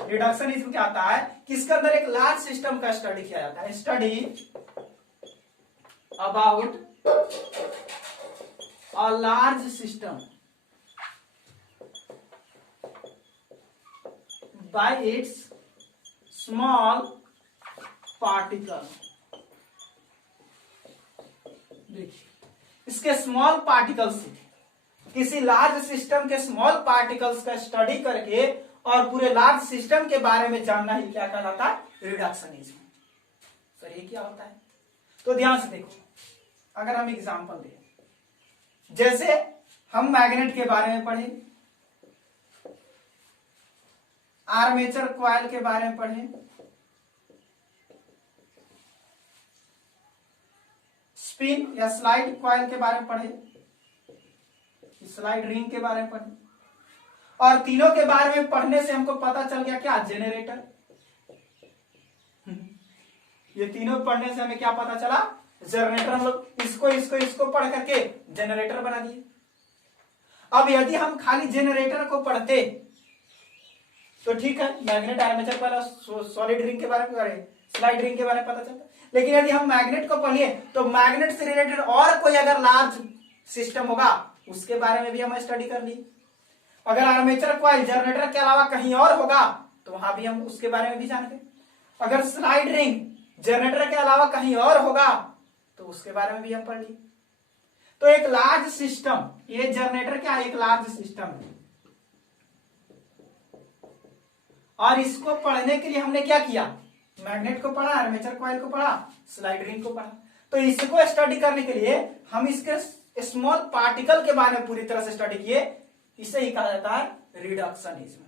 रिडक्शनिज्म क्या आता है कि इसके अंदर एक लार्ज सिस्टम का स्टडी किया जाता है। Study about a large system by it's small particle. देखिए इसके स्मॉल पार्टिकल्स से, किसी लार्ज सिस्टम के स्मॉल पार्टिकल्स का स्टडी करके और पूरे लार्ज सिस्टम के बारे में जानना ही क्या कहलाता है, रिडक्शनिज्म। सर ये क्या होता है, तो ध्यान से देखो। अगर हम एग्जांपल दें, जैसे हम मैग्नेट के बारे में पढ़े, आर्मेचर कॉइल के बारे में पढ़े, स्पिन या स्लाइड कॉइल के बारे में पढ़े, स्लाइड रिंग के बारे में पढ़े, और तीनों के बारे में पढ़ने से हमको पता चल गया क्या, जनरेटर। ये तीनों पढ़ने से हमें क्या पता चला, जनरेटर। हम लोग इसको पढ़ करके जनरेटर बना दिए। अब यदि हम खाली जनरेटर को पढ़ते तो ठीक है, मैग्नेट आर्मेचर वाला सॉलिड रिंग के बारे में, स्लाइड रिंग के बारे में पता चलता। लेकिन यदि हम मैग्नेट को पढ़िए तो मैग्नेट से रिलेटेड और कोई अगर लार्ज सिस्टम होगा उसके बारे में भी हम स्टडी कर लिए। अगर आर्मेचर कॉइल जनरेटर के अलावा कहीं और होगा तो वहां भी हम उसके बारे में भी जान गए। अगर स्लाइड रिंग जनरेटर के अलावा कहीं और होगा तो उसके बारे में भी हम पढ़ लिए। तो एक लार्ज सिस्टम, ये जनरेटर क्या, एक लार्ज सिस्टम है। और इसको पढ़ने के लिए हमने क्या किया, मैग्नेट को पढ़ा, आर्मेचर कॉइल को पढ़ा, स्लाइड रिंग को पढ़ा। तो इसको स्टडी करने के लिए हम इसके स्मॉल पार्टिकल के बारे में पूरी तरह से स्टडी किए। इसे ही कहा जाता है रिडक्शनिज्म।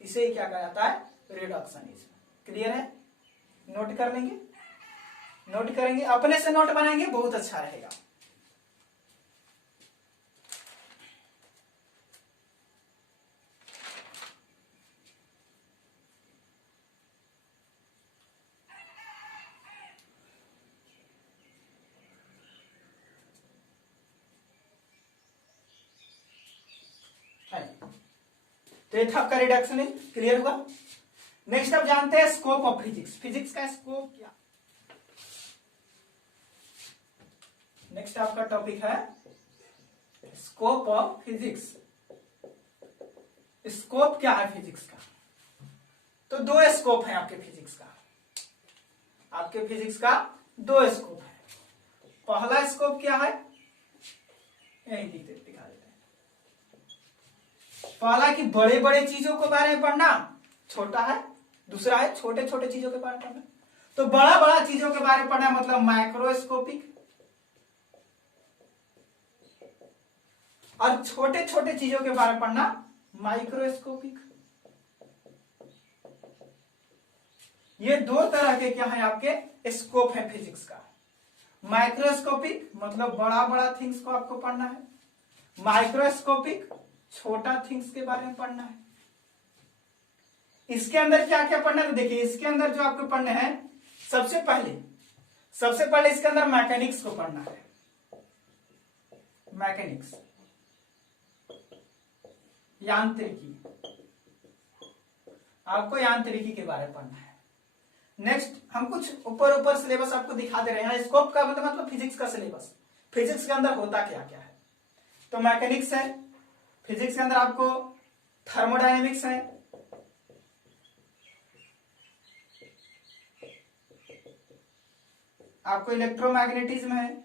इसे ही क्या कहा जाता है, रिडक्शनिज्म। क्लियर है, नोट कर लेंगे, नोट करेंगे, अपने से नोट बनाएंगे, बहुत अच्छा रहेगा। तो ये था आपका रिडक्शन, क्लियर हुआ। नेक्स्ट अब जानते हैं स्कोप ऑफ फिजिक्स। फिजिक्स का स्कोप क्या, नेक्स्ट आपका टॉपिक है स्कोप ऑफ फिजिक्स। स्कोप क्या है फिजिक्स का, तो दो स्कोप है आपके फिजिक्स का। आपके फिजिक्स का दो स्कोप है। पहला स्कोप क्या है, यही दिखा देते हैं। पहला कि बड़े बड़े चीजों के बारे में पढ़ना, छोटा है। दूसरा है छोटे छोटे चीजों के बारे में पढ़ना। तो बड़ा बड़ा चीजों के बारे में पढ़ना मतलब माइक्रोस्कोपिक, और छोटे छोटे चीजों के बारे में पढ़ना माइक्रोस्कोपिक। ये दो तरह के क्या है आपके स्कोप है फिजिक्स का। माइक्रोस्कोपिक मतलब बड़ा बड़ा थिंग्स को आपको पढ़ना है, माइक्रोस्कोपिक छोटा थिंग्स के बारे में पढ़ना है। इसके अंदर क्या क्या पढ़ना है, तो देखिए इसके अंदर जो आपको पढ़ने हैं, सबसे पहले इसके अंदर मैकेनिक्स को पढ़ना है। मैकेनिक्स, यांत्रिकी, आपको यांत्रिकी के बारे में पढ़ना है। नेक्स्ट हम कुछ ऊपर सिलेबस आपको दिखा दे रहे हैं। स्कोप का मतलब फिजिक्स का सिलेबस, फिजिक्स के अंदर होता क्या क्या है। तो मैकेनिक्स है, फिजिक्स के अंदर आपको थर्मोडायनेमिक्स है, आपको इलेक्ट्रोमैग्नेटिज्म है,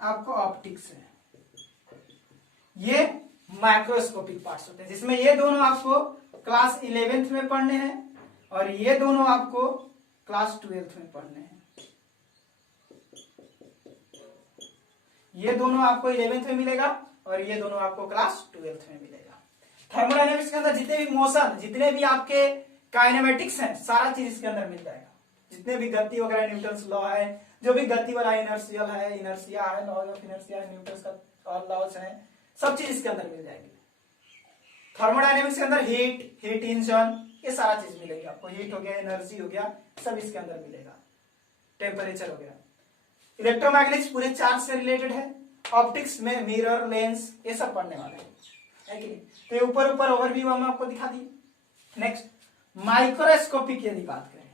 आपको ऑप्टिक्स है। ये माइक्रोस्कोपिक पार्ट्स होते हैं, जिसमें ये दोनों आपको क्लास 11th में पढ़ने हैं और ये दोनों आपको क्लास 12th में पढ़ने हैं। ये दोनों आपको 11th में मिलेगा और ये दोनों आपको क्लास 12th में मिलेगा। थर्मोडायनेमिक्स के अंदर जितने भी मोशन, जितने भी आपके काइनेमेटिक्स हैं, सारा चीज इसके अंदर मिल जाएगा। जितने भी गति वगैरह, न्यूटन्स लॉ है, जो भी गति वाला इनर्शियल है, इनर्शिया है, लॉ ऑफ इनर्शिया है, न्यूटन्स का और लॉज है, सब चीज इसके अंदर मिल जाएगी। थर्मोडायनेमिक्स के अंदर हीट इंजन, ये सारा चीज मिलेगा आपको। हीट हो गया, एनर्जी हो गया, सब इसके अंदर मिलेगा। टेम्परेचर हो गया। इलेक्ट्रोमैग्नेटिक्स पूरे चार्ज से रिलेटेड है। ऑप्टिक्स में मिरर, लेंस, ये सब पढ़ने वाले है कि नहीं। तो ऊपर ऊपर ओवरव्यू हम आपको दिखा दिए। नेक्स्ट माइक्रोस्कोपिक यदि बात करें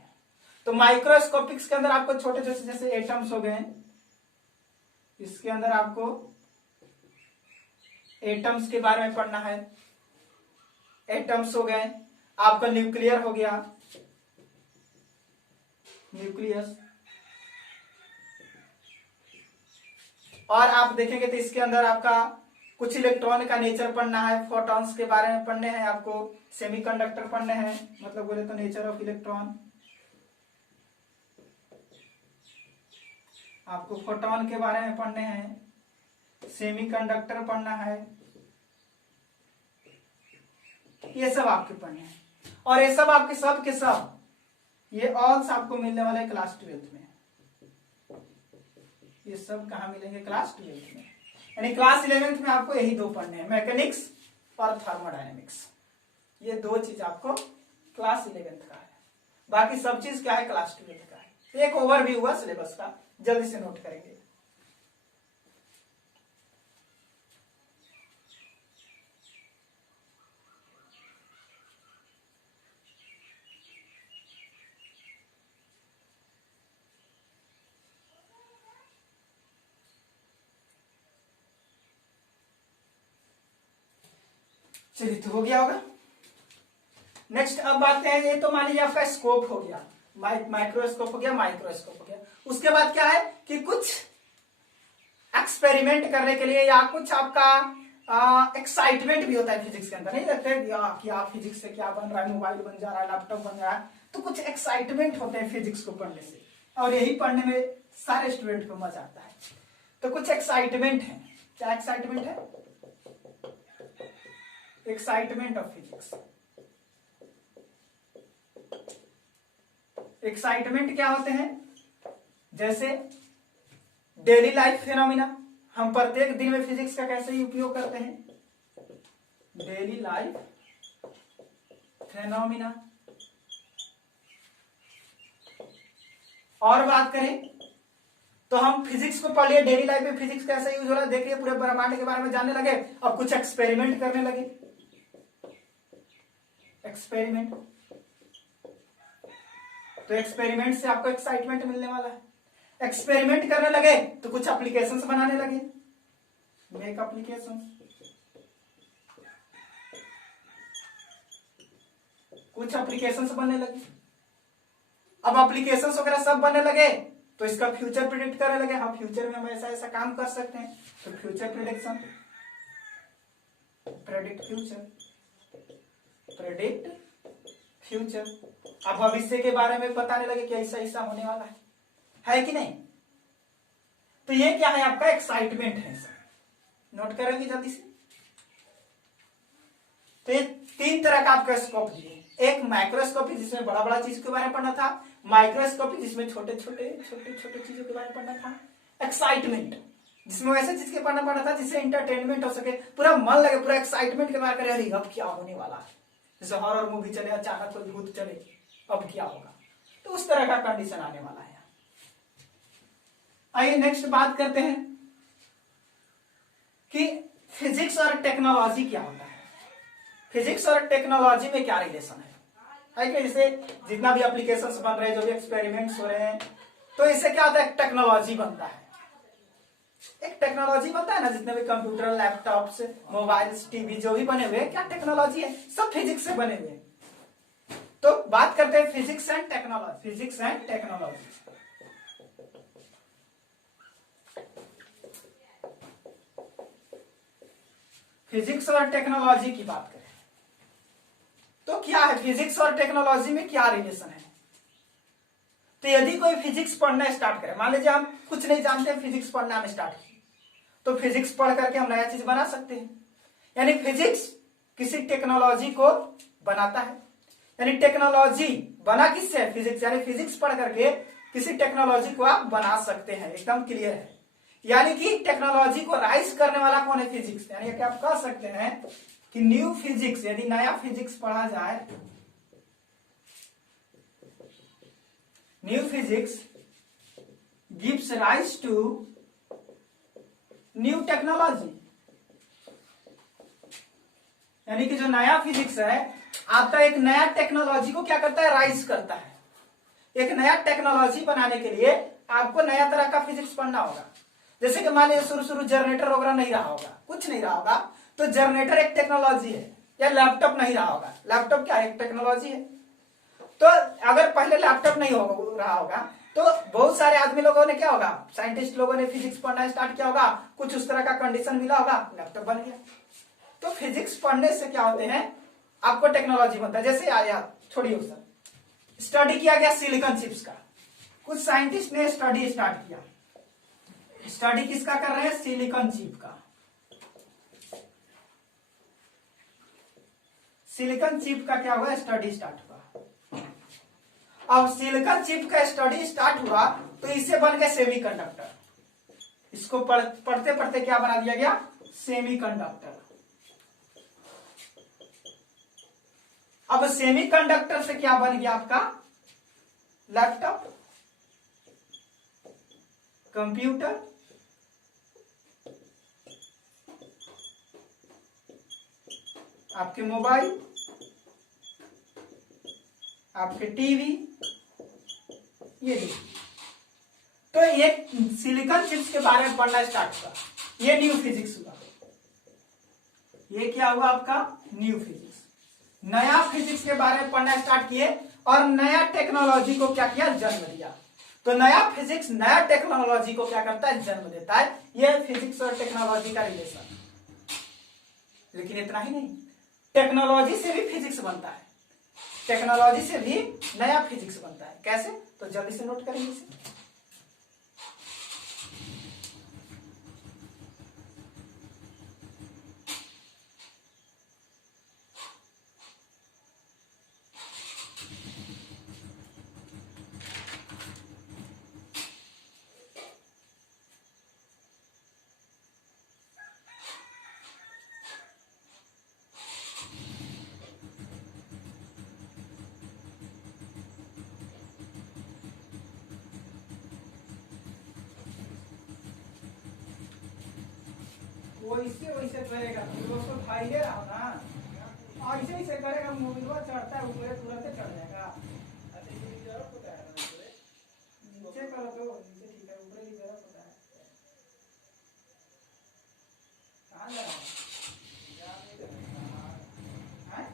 तो माइक्रोस्कोपिक्स के अंदर आपको छोटे छोटे जैसे एटम्स हो गए, इसके अंदर आपको एटम्स के बारे में पढ़ना है। एटम्स हो गए, आपका न्यूक्लियर हो गया, न्यूक्लियस, और आप देखेंगे तो इसके अंदर आपका कुछ इलेक्ट्रॉन का नेचर पढ़ना है, फोटॉन्स के बारे में पढ़ने हैं आपको, सेमीकंडक्टर पढ़ने हैं, मतलब बोले तो नेचर ऑफ इलेक्ट्रॉन, आपको फोटॉन के बारे में पढ़ने हैं, सेमीकंडक्टर पढ़ना है, ये सब आपके पढ़ने हैं। और ये सब आपके सब के सब ये ऑल्स आपको मिलने वाले क्लास 12th में। ये सब कहां मिलेंगे? क्लास 12th में। यानी क्लास 11th में आपको यही दो पढ़ने हैं, मैकेनिक्स और थर्मोडायनेमिक्स। ये दो चीज आपको क्लास 11th का है, बाकी सब चीज क्या है? क्लास 12th का है। एक ओवरव्यू हुआ सिलेबस का, जल्दी से नोट करेंगे। चलिए, तो हो गया होगा। नेक्स्ट अब बात है, ये तो मान लीजिए आपका स्कोप हो गया, माइक्रोस्कोप हो गया, माइक्रोस्कोप हो गया। उसके बाद क्या है कि कुछ एक्सपेरिमेंट करने के लिए या कुछ आपका एक्साइटमेंट भी होता है फिजिक्स के अंदर। नहीं लगता है कि आप फिजिक्स से क्या बन रहा है, मोबाइल बन जा रहा है, लैपटॉप बन रहा है, तो कुछ एक्साइटमेंट होते हैं फिजिक्स को पढ़ने से, और यही पढ़ने में सारे स्टूडेंट को मजा आता है। तो कुछ एक्साइटमेंट है। क्या एक्साइटमेंट है? Excitement of physics. एक्साइटमेंट क्या होते हैं? जैसे डेली लाइफ फिनोमिना, हम प्रत्येक दिन में फिजिक्स का कैसे ही उपयोग करते हैं, डेली लाइफ फिनोमिना। और बात करें तो हम फिजिक्स को पढ़ लिए, डेली लाइफ में फिजिक्स कैसे यूज हो रहा है देखिए, पूरे ब्रह्मांड के बारे में जानने लगे, अब कुछ एक्सपेरिमेंट करने लगे। एक्सपेरिमेंट, तो एक्सपेरिमेंट से आपको एक्साइटमेंट मिलने वाला है। एक्सपेरिमेंट करने लगे तो कुछ एप्लीकेशंस बनाने लगे, मेक एप्लीकेशंस, कुछ एप्लीकेशंस बनने लगे। अब एप्लीकेशंस वगैरह सब बनने लगे तो इसका फ्यूचर प्रिडिक्ट करने लगे, हाँ फ्यूचर में हम ऐसा ऐसा काम कर सकते हैं, तो future prediction, predict future, predict future. अब भविष्य के बारे में बताने लगे कि ऐसा ऐसा होने वाला है कि नहीं। तो ये क्या है? आपका एक्साइटमेंट है सर, नोट करेंगे जल्दी से। तो ये तीन तरह का आपका स्कोप दिए, एक माइक्रोस्कोपिक जिसमें बड़ा बड़ा चीज के बारे में पढ़ना था, माइक्रोस्कोपिक जिसमें छोटे छोटे चीजों के बारे में पढ़ना था, एक्साइटमेंट जिसमें वैसे चीज के पढ़ना था जिससे इंटरटेनमेंट हो सके, पूरा मन लगे, पूरा एक्साइटमेंट के बारे में, अरे अब क्या होने वाला है, जैसे हॉरर मूवी चले, अचानक कोई भूत चले, अब क्या होगा, तो उस तरह का कंडीशन आने वाला है। आइए नेक्स्ट बात करते हैं कि फिजिक्स और टेक्नोलॉजी क्या होता है। फिजिक्स और टेक्नोलॉजी में क्या रिलेशन है कि जैसे जितना भी एप्लीकेशंस बन रहे हैं, जो भी एक्सपेरिमेंट्स हो रहे हैं, तो इससे क्या होता है? एक टेक्नोलॉजी बनता है। एक टेक्नोलॉजी बनता है ना, जितने भी कंप्यूटर, लैपटॉप्स, मोबाइल्स, टीवी जो भी बने हुए हैं, क्या टेक्नोलॉजी है? सब फिजिक्स से बने हुए हैं। तो बात करते हैं physics and technology. Physics and technology, physics और टेक्नोलॉजी की बात करें तो क्या है, फिजिक्स और टेक्नोलॉजी में क्या रिलेशन है। तो यदि कोई फिजिक्स पढ़ना स्टार्ट करे, मान लीजिए हम कुछ नहीं जानते, फिजिक्स पढ़ना हम स्टार्ट किए, तो फिजिक्स पढ़ करके हम नया चीज बना सकते हैं। यानी फिजिक्स किसी टेक्नोलॉजी को बनाता है, यानी टेक्नोलॉजी बना किससे है, फिजिक्स। यानी फिजिक्स पढ़ करके किसी टेक्नोलॉजी को आप बना सकते हैं, एकदम क्लियर है। यानी कि टेक्नोलॉजी को राइज करने वाला कौन है, फिजिक्स। यानी कि आप कह सकते हैं कि न्यू फिजिक्स, यदि नया फिजिक्स पढ़ा जाए, new physics gives rise to new technology. यानी कि जो नया फिजिक्स है आपका एक नया टेक्नोलॉजी को क्या करता है, राइज करता है। एक नया टेक्नोलॉजी बनाने के लिए आपको नया तरह का फिजिक्स पढ़ना होगा। जैसे कि मान लीजिए शुरू जनरेटर वगैरह नहीं रहा होगा, कुछ नहीं रहा होगा, तो जनरेटर एक टेक्नोलॉजी है। या लैपटॉप नहीं रहा होगा, लैपटॉप क्या है, एक टेक्नोलॉजी है। तो अगर पहले लैपटॉप नहीं रहा होगा तो बहुत सारे आदमी लोगों ने क्या होगा, साइंटिस्ट लोगों ने फिजिक्स पढ़ना स्टार्ट किया होगा, कुछ उस तरह का कंडीशन मिला होगा, लैपटॉप बन गया। तो फिजिक्स पढ़ने से क्या होते हैं, आपको टेक्नोलॉजी बनता है। जैसे आया, छोड़िए सर, स्टडी किया गया सिलिकॉन चिप्स का, कुछ साइंटिस्ट ने स्टडी स्टार्ट किया। स्टडी किसका कर रहे हैं, सिलिकॉन चिप का। सिलिकॉन चिप का क्या हुआ, स्टडी स्टार्ट हुआ। अब सिलिकॉन चिप का स्टडी स्टार्ट हुआ तो इससे बन गया सेमीकंडक्टर। इसको पढ़ते पढ़ते क्या बना दिया गया, सेमीकंडक्टर। अब सेमीकंडक्टर से क्या बन गया आपका, लैपटॉप, कंप्यूटर, आपके मोबाइल, आपके टीवी, ये देखिए। तो ये सिलिकॉन चिप्स के बारे में पढ़ना स्टार्ट हुआ, ये न्यू फिजिक्स हुआ। ये क्या हुआ आपका, न्यू फिजिक्स। नया फिजिक्स के बारे में पढ़ना स्टार्ट किए और नया टेक्नोलॉजी को क्या किया, जन्म दिया। तो नया फिजिक्स नया टेक्नोलॉजी को क्या करता है, जन्म देता है। यह फिजिक्स और टेक्नोलॉजी का रिलेशन। लेकिन इतना ही नहीं, टेक्नोलॉजी से भी फिजिक्स बनता है, टेक्नोलॉजी से भी नया फिजिक्स बनता है। कैसे, तो जल्दी से नोट करेंगे इसे। वैसे वैसे करेगा तो उसको भाई ले रहा ना, ऐसे ऐसे करेगा, मोबाइल चढ़ता है ऊपर तुरंत चढ़ जाएगा। नीचे करो तो नीचे ठीक है, ऊपर की जरूरत होता है। कहाँ जा रहा है,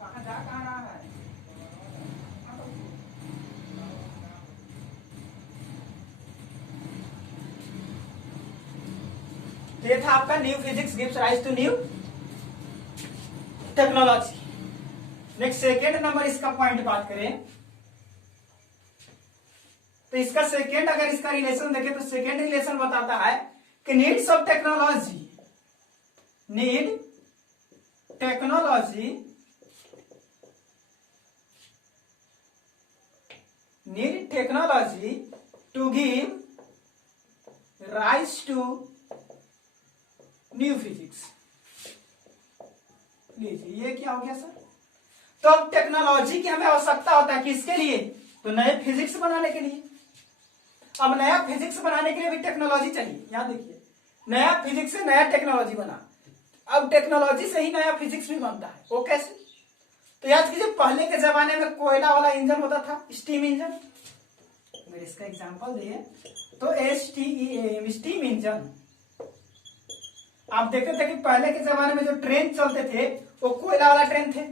कहाँ जा कहाँ रहा है। ये था आपका new physics gives rise to new technology. Next second number इसका पॉइंट बात करें तो इसका सेकेंड, अगर इसका रिलेशन देखें तो सेकेंड रिलेशन बताता है कि needs of technology, need technology, need technology to give rise to new physics. लीजिए ये क्या हो गया सर, तो अब टेक्नोलॉजी की हमें आवश्यकता होता है किसके लिए, तो नए फिजिक्स बनाने के लिए। अब नया फिजिक्स बनाने के लिए भी टेक्नोलॉजी चाहिए। यहां देखिए, नया फिजिक्स से नया टेक्नोलॉजी बना, अब टेक्नोलॉजी से ही नया फिजिक्स भी बनता है। वो कैसे, तो याद कीजिए पहले के जमाने में कोयला वाला इंजन होता था, स्टीम इंजन। अगर इसका एग्जांपल दिए तो STEAM, स्टीम इंजन। आप देखते थे कि पहले के जमाने में जो ट्रेन चलते थे वो कोयला वाला ट्रेन थे।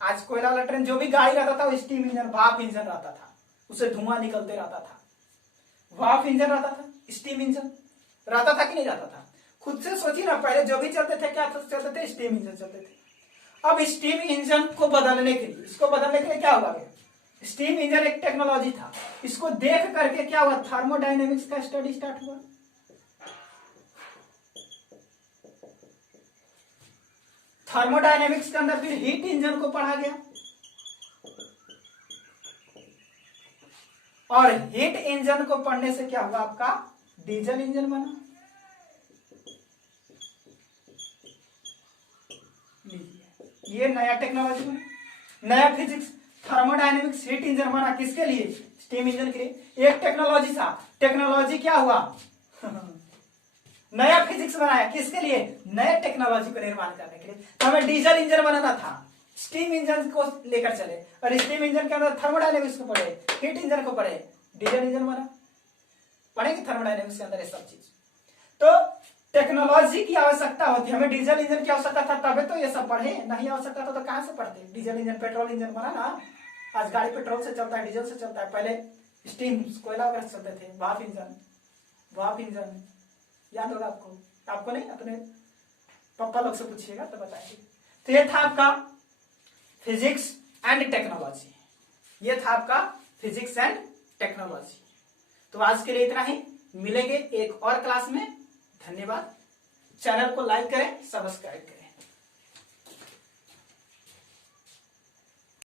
आज कोयला वाला ट्रेन, जो भी गाड़ी रहता था वो स्टीम इंजन, भाप इंजन रहता था, उससे धुआं निकलते रहता था। वाफ इंजन रहता था, स्टीम इंजन रहता था कि नहीं रहता था? खुद से सोचिए ना, पहले जो भी चलते थे क्या चलते थे? स्टीम इंजन चलते थे। अब स्टीम इंजन को बदलने के लिए, इसको बदलने के लिए क्या हुआ? स्टीम इंजन एक टेक्नोलॉजी था, इसको देख करके क्या हुआ? थर्मोडायनेमिक्स का स्टडी स्टार्ट हुआ। थर्मोडायनेमिक्स के अंदर फिर हीट इंजन को पढ़ा गया, और हीट इंजन को पढ़ने से क्या हुआ? आपका डीजल इंजन बना। ये नया टेक्नोलॉजी बना, नया फिजिक्स। थर्मोडायनेमिक्स हीट इंजन बना, किसके लिए? स्टीम इंजन के लिए। एक टेक्नोलॉजी था, टेक्नोलॉजी क्या हुआ? नया फिजिक्स बनाया, किसके लिए? नए टेक्नोलॉजी को निर्माण करने के लिए। तो हमें डीजल इंजन बनाना था, स्टीम इंजन को लेकर चले, और स्टीम इंजन के अंदर थर्मोडायनेमिक्स को पढ़े, हीट इंजन को पढ़े, डीजल इंजन बना। पढ़ेंगे थर्मोडायनेमिक्स के अंदर ये सब चीज। तो टेक्नोलॉजी की आवश्यकता होती है, हमें डीजल इंजन की आवश्यकता था तबे तो ये सब पढ़े, नहीं आवश्यकता था तो कहां से पढ़ते? डीजल इंजन, पेट्रोल इंजन बना ना। आज गाड़ी पेट्रोल से चलता है, डीजल से चलता है। पहले स्टीम, कोयला वगैरह चलते थे। वाफ इंजन, वाफ इंजन याद होगा आपको? आपको नहीं, अपने पापा लोग से पूछिएगा तो बताएंगे। तो ये था आपका फिजिक्स एंड टेक्नोलॉजी, ये था आपका फिजिक्स एंड टेक्नोलॉजी। तो आज के लिए इतना ही, मिलेंगे एक और क्लास में। धन्यवाद। चैनल को लाइक करें, सब्सक्राइब करें।